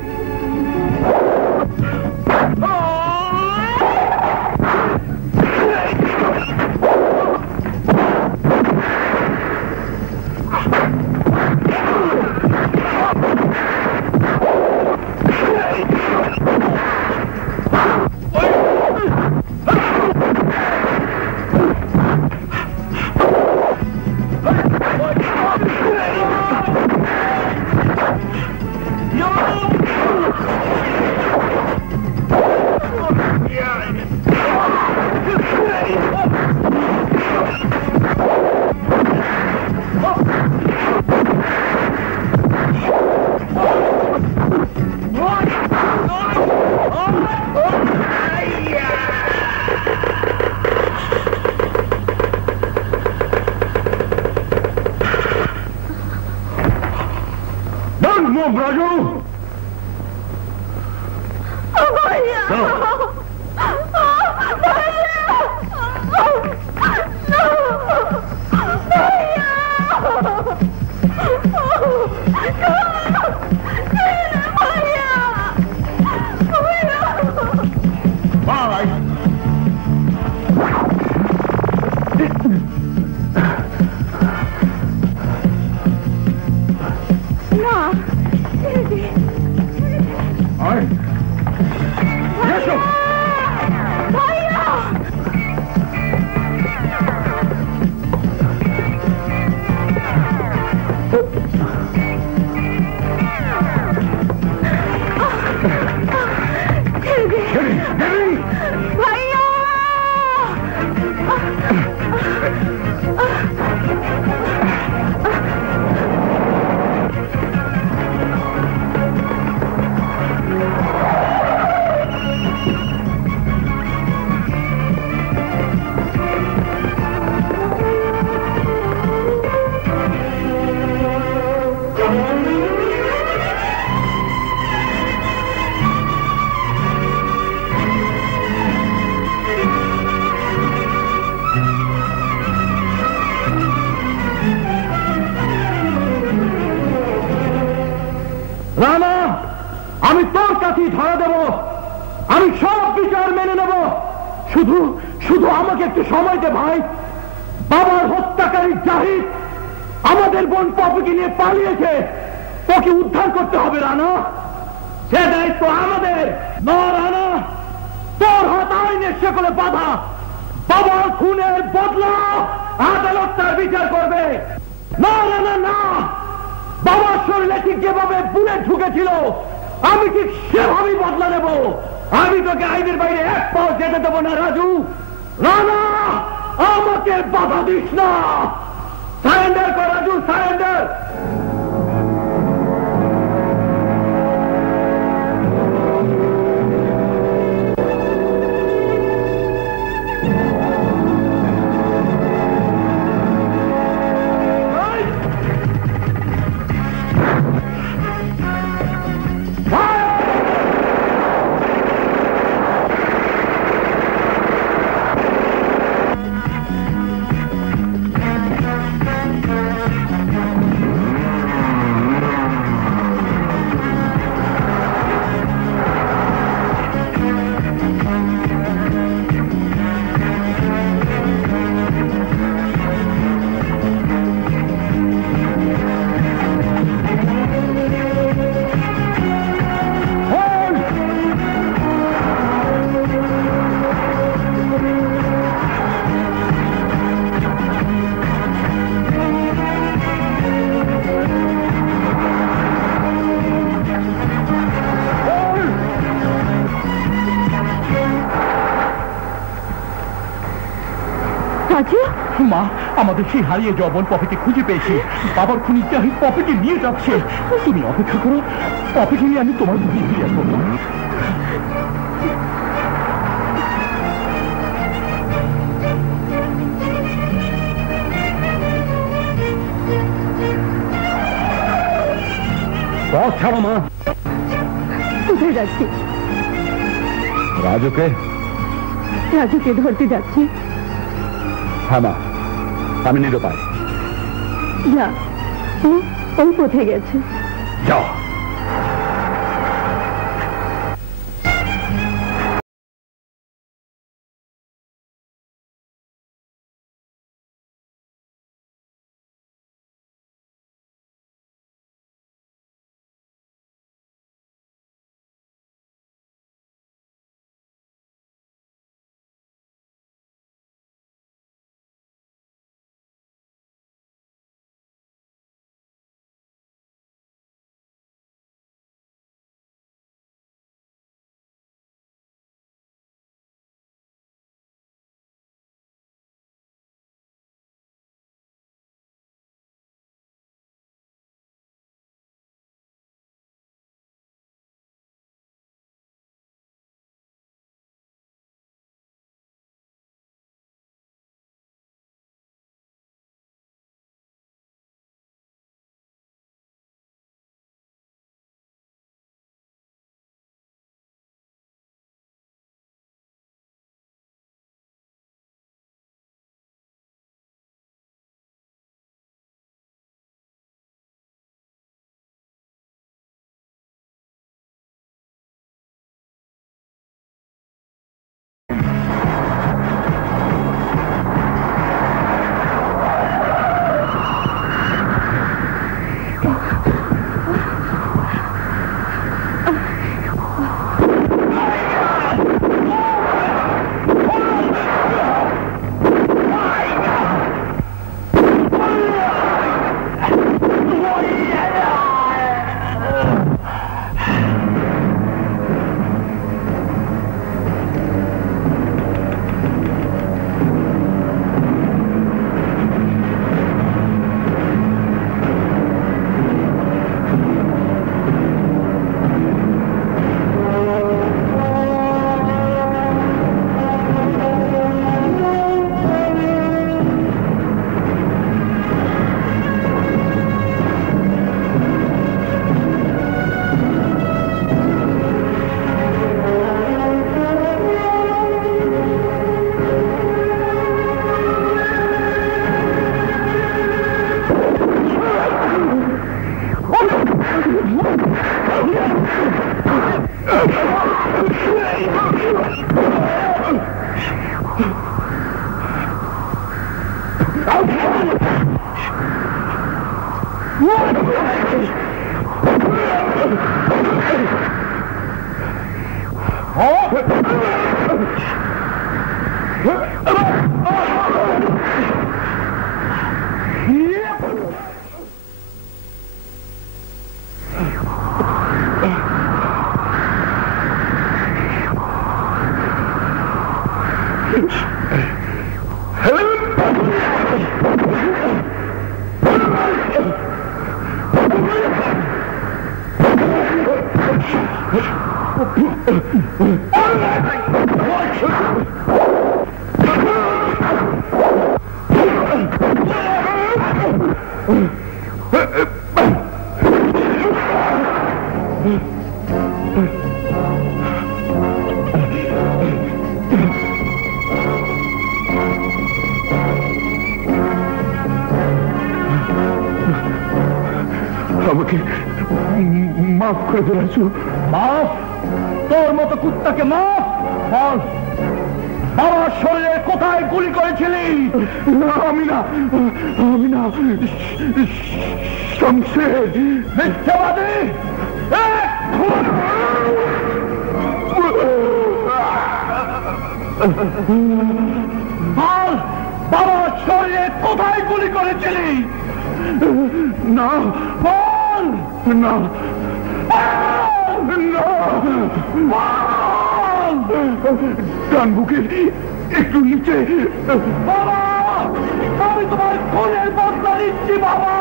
রাজু, রানা, আমি তোর কাছেই ধরা দেব। আমি সব বিচার মেনে নেব। শুধু শুধু আমাকে একটু সময় দে ভাই। বাবার হত্যাকারী জাহিদ আমাদের বোন পপিকে নিয়ে পালিয়েছে। ওকে উদ্ধার করতে হবে রানা, সে দায়িত্ব আমাদের। না রানা, তোর হাত আইনের শেকলে বাধা। বাবার খুনের বদলা আদালত তার বিচার করবে। না রানা না, বাবার শরীরে ঠিক যেভাবে বুলেট ঢুকেছিল আমি ঠিক সেভাবেই বদলা নেব। আমি তোকে আইনের বাইরে এক পাও যেতে দেবো না রাজু। রানা, আমাকে বাধা দিস না। সারেন্ডার কর রাজু, সারেন্ডার। মা, আমাদের সেই হারিয়ে যাওয়া বোন পপিকে খুঁজে পেয়েছি। বাবার খুনি জাহিদ পপিকে নিয়ে যাচ্ছে। তুমি অপেক্ষা করো, পপিকে নিয়ে আমি তোমার বুঝে ফিরে আসবো। পথ ছাড়ো মা। কোথায় যাচ্ছি? রাজুকে ধরতে যাচ্ছি। হ্যাঁ মা, আমি নিরুপায়। যা, ও কোথায় গেছে? যাও। আমাকে মাফ করে দে রাজু। মাফ? তোর মতো কুত্তাকে মাফ? বল, বাবার শরীরে কোথায় গুলি করেছিলি? আমি না, শমশের। মিথ্যাবাদী! বল, বাবার শরীরে কোথায় গুলি করেছিলি? না, বল না, ডান বুকের একটু নিচে। বাবা, আমি তোমার খুনের বদলা নিচ্ছি বাবা।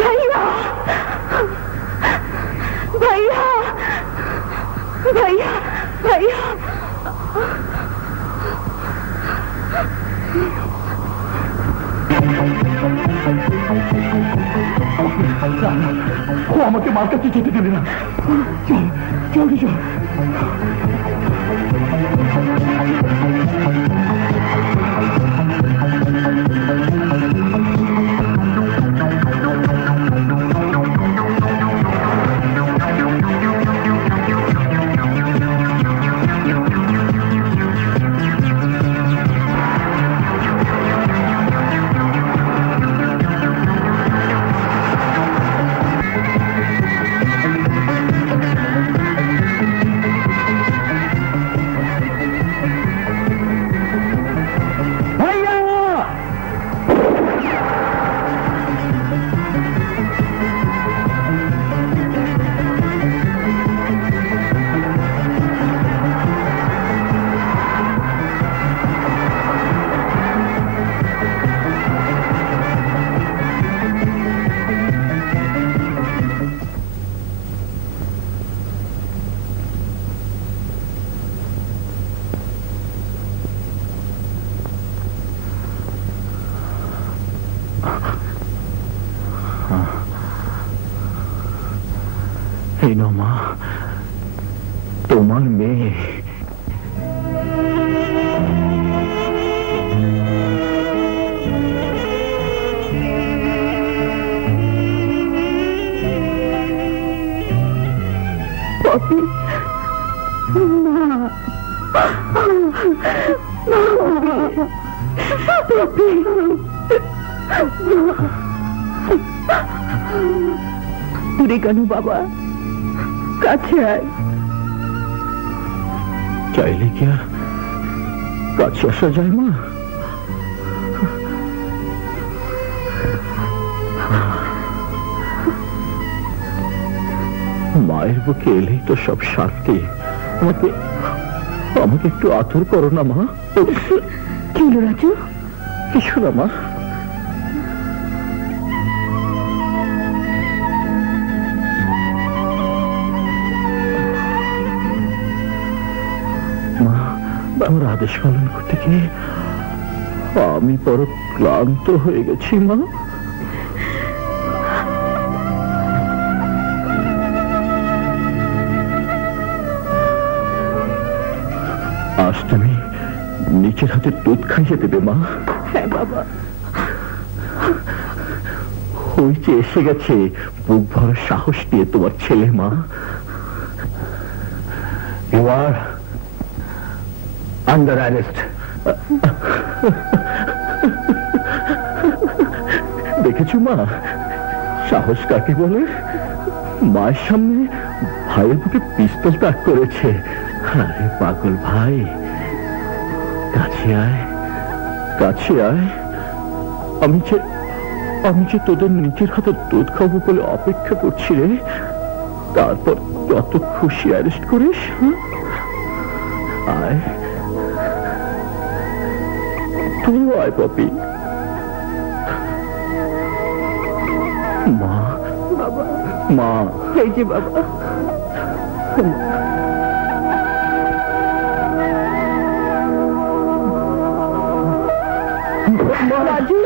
भैया, भैया, भैया, भैया, ও আমাকে মার কাছে যেতে দেবে না। চল, জলদি চল। এই নাও মা, তোমার মেয়ে। পপি, মা, পপি, দূরে কেন বাবা, কাছে আয়। চাইলে কি আর কাছে আসা যায় মা? মায়ের বুকে এলেই তো সব শান্তি। আমাকে একটু আদর করো না মা। কি হলো রাজু? কিছু না মা। তোমার আদেশ পালন করতে গিয়ে আমি বড় ক্লান্ত হয়ে গেছি মা। আজ তুমি নিচের হাতে দুধ খাইয়ে দেবে মা। হ্যাঁ বাবা। ওই যে এসে গেছে বুক ভরা সাহস নিয়ে তোমার ছেলে মা। You are under arrest. দেখেছো মা সাহস কাকে বলে? মায়ের সামনে ভাইয়ের বুকে পিস্তল তাক করেছে। আরে পাগল ভাই, কাছে আয়, কাছে আয়। আমি যে তোদের নিজের হাতে দুধ খাবো বলে অপেক্ষা করছি রে। তারপর যত খুশি অ্যারেস্ট করিস। আয়, তুইও আয় পপি। মা, বাবা, মা, এই যে বাবা। রাজু,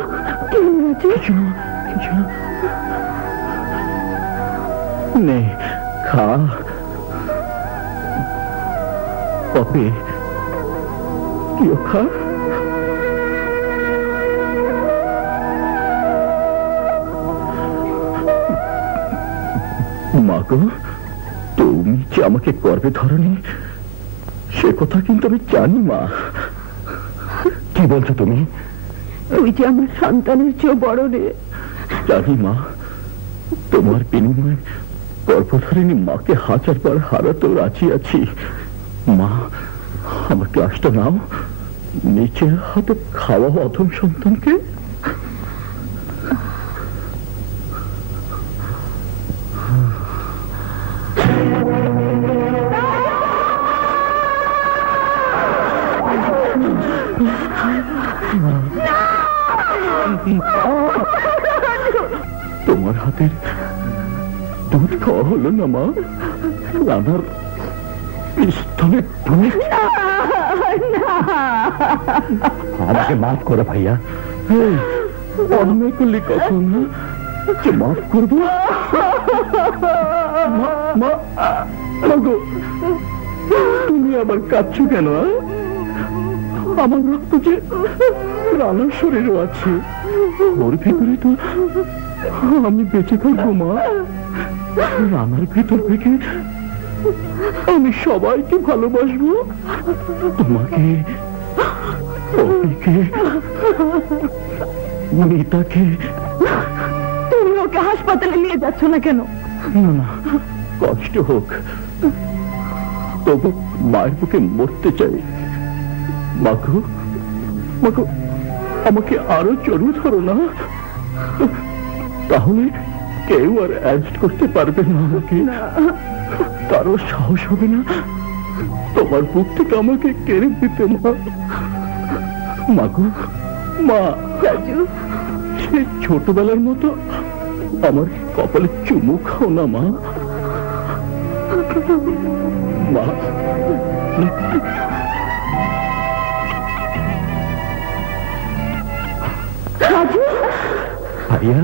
কি হয়েছে? কিছু না, কিছু না। নে খা পপি, তুইও খা। মা গো, তুমি যে আমাকে গর্বে ধরনি সে কথা কিন্তু আমি জানি মা। কি বলছো তুমি? তুই যে আমার সন্তানের চেয়েও বড় রে। জানি মা, তোমার বিনিময়ে গর্ভধারিণী মাকে হাজারবার হারাতেও রাজি আছি। মা, আমার গ্লাসটা নাও। নিচের হাতে খাওয়া অধম সন্তানকে। তোমার হাতের দুধ খাওয়া হলো না মা? রানার পিস্তলে আমাকে মাফ করো ভাইয়া। অন্যায় করলে কখন যে মাফ করবো? তুমি আবার কাঁদছো কেন? আমার রক্ত যে রানার শরীরও আছে, ওর ভেতরে তো আমি বেঁচে থাকবো মা। রানার ভেতর থেকে আমি সবাইকে ভালোবাসবো, তোমাকে, পপিকে, মিতাকে। তুমি ওকে হাসপাতালে নিয়ে যাচ্ছ না কেন? না না, কষ্ট হোক, তবু মায়ের বুকে মরতে চাই। মাগো, মাগো, আমাকে আরো জড়িয়ে ধরো না, তাহলে কেউ আর অ্যারেস্ট করতে পারবে না আমাকে। কারো সাহস হবে না তোমার বুক থেকে আমাকে কেড়ে দিতে। মা, মাগো, মা। রাজু, সে ছোটবেলার মতো আমার কপালে চুমু খাও না মা। মা, রাজু, ভাইয়া।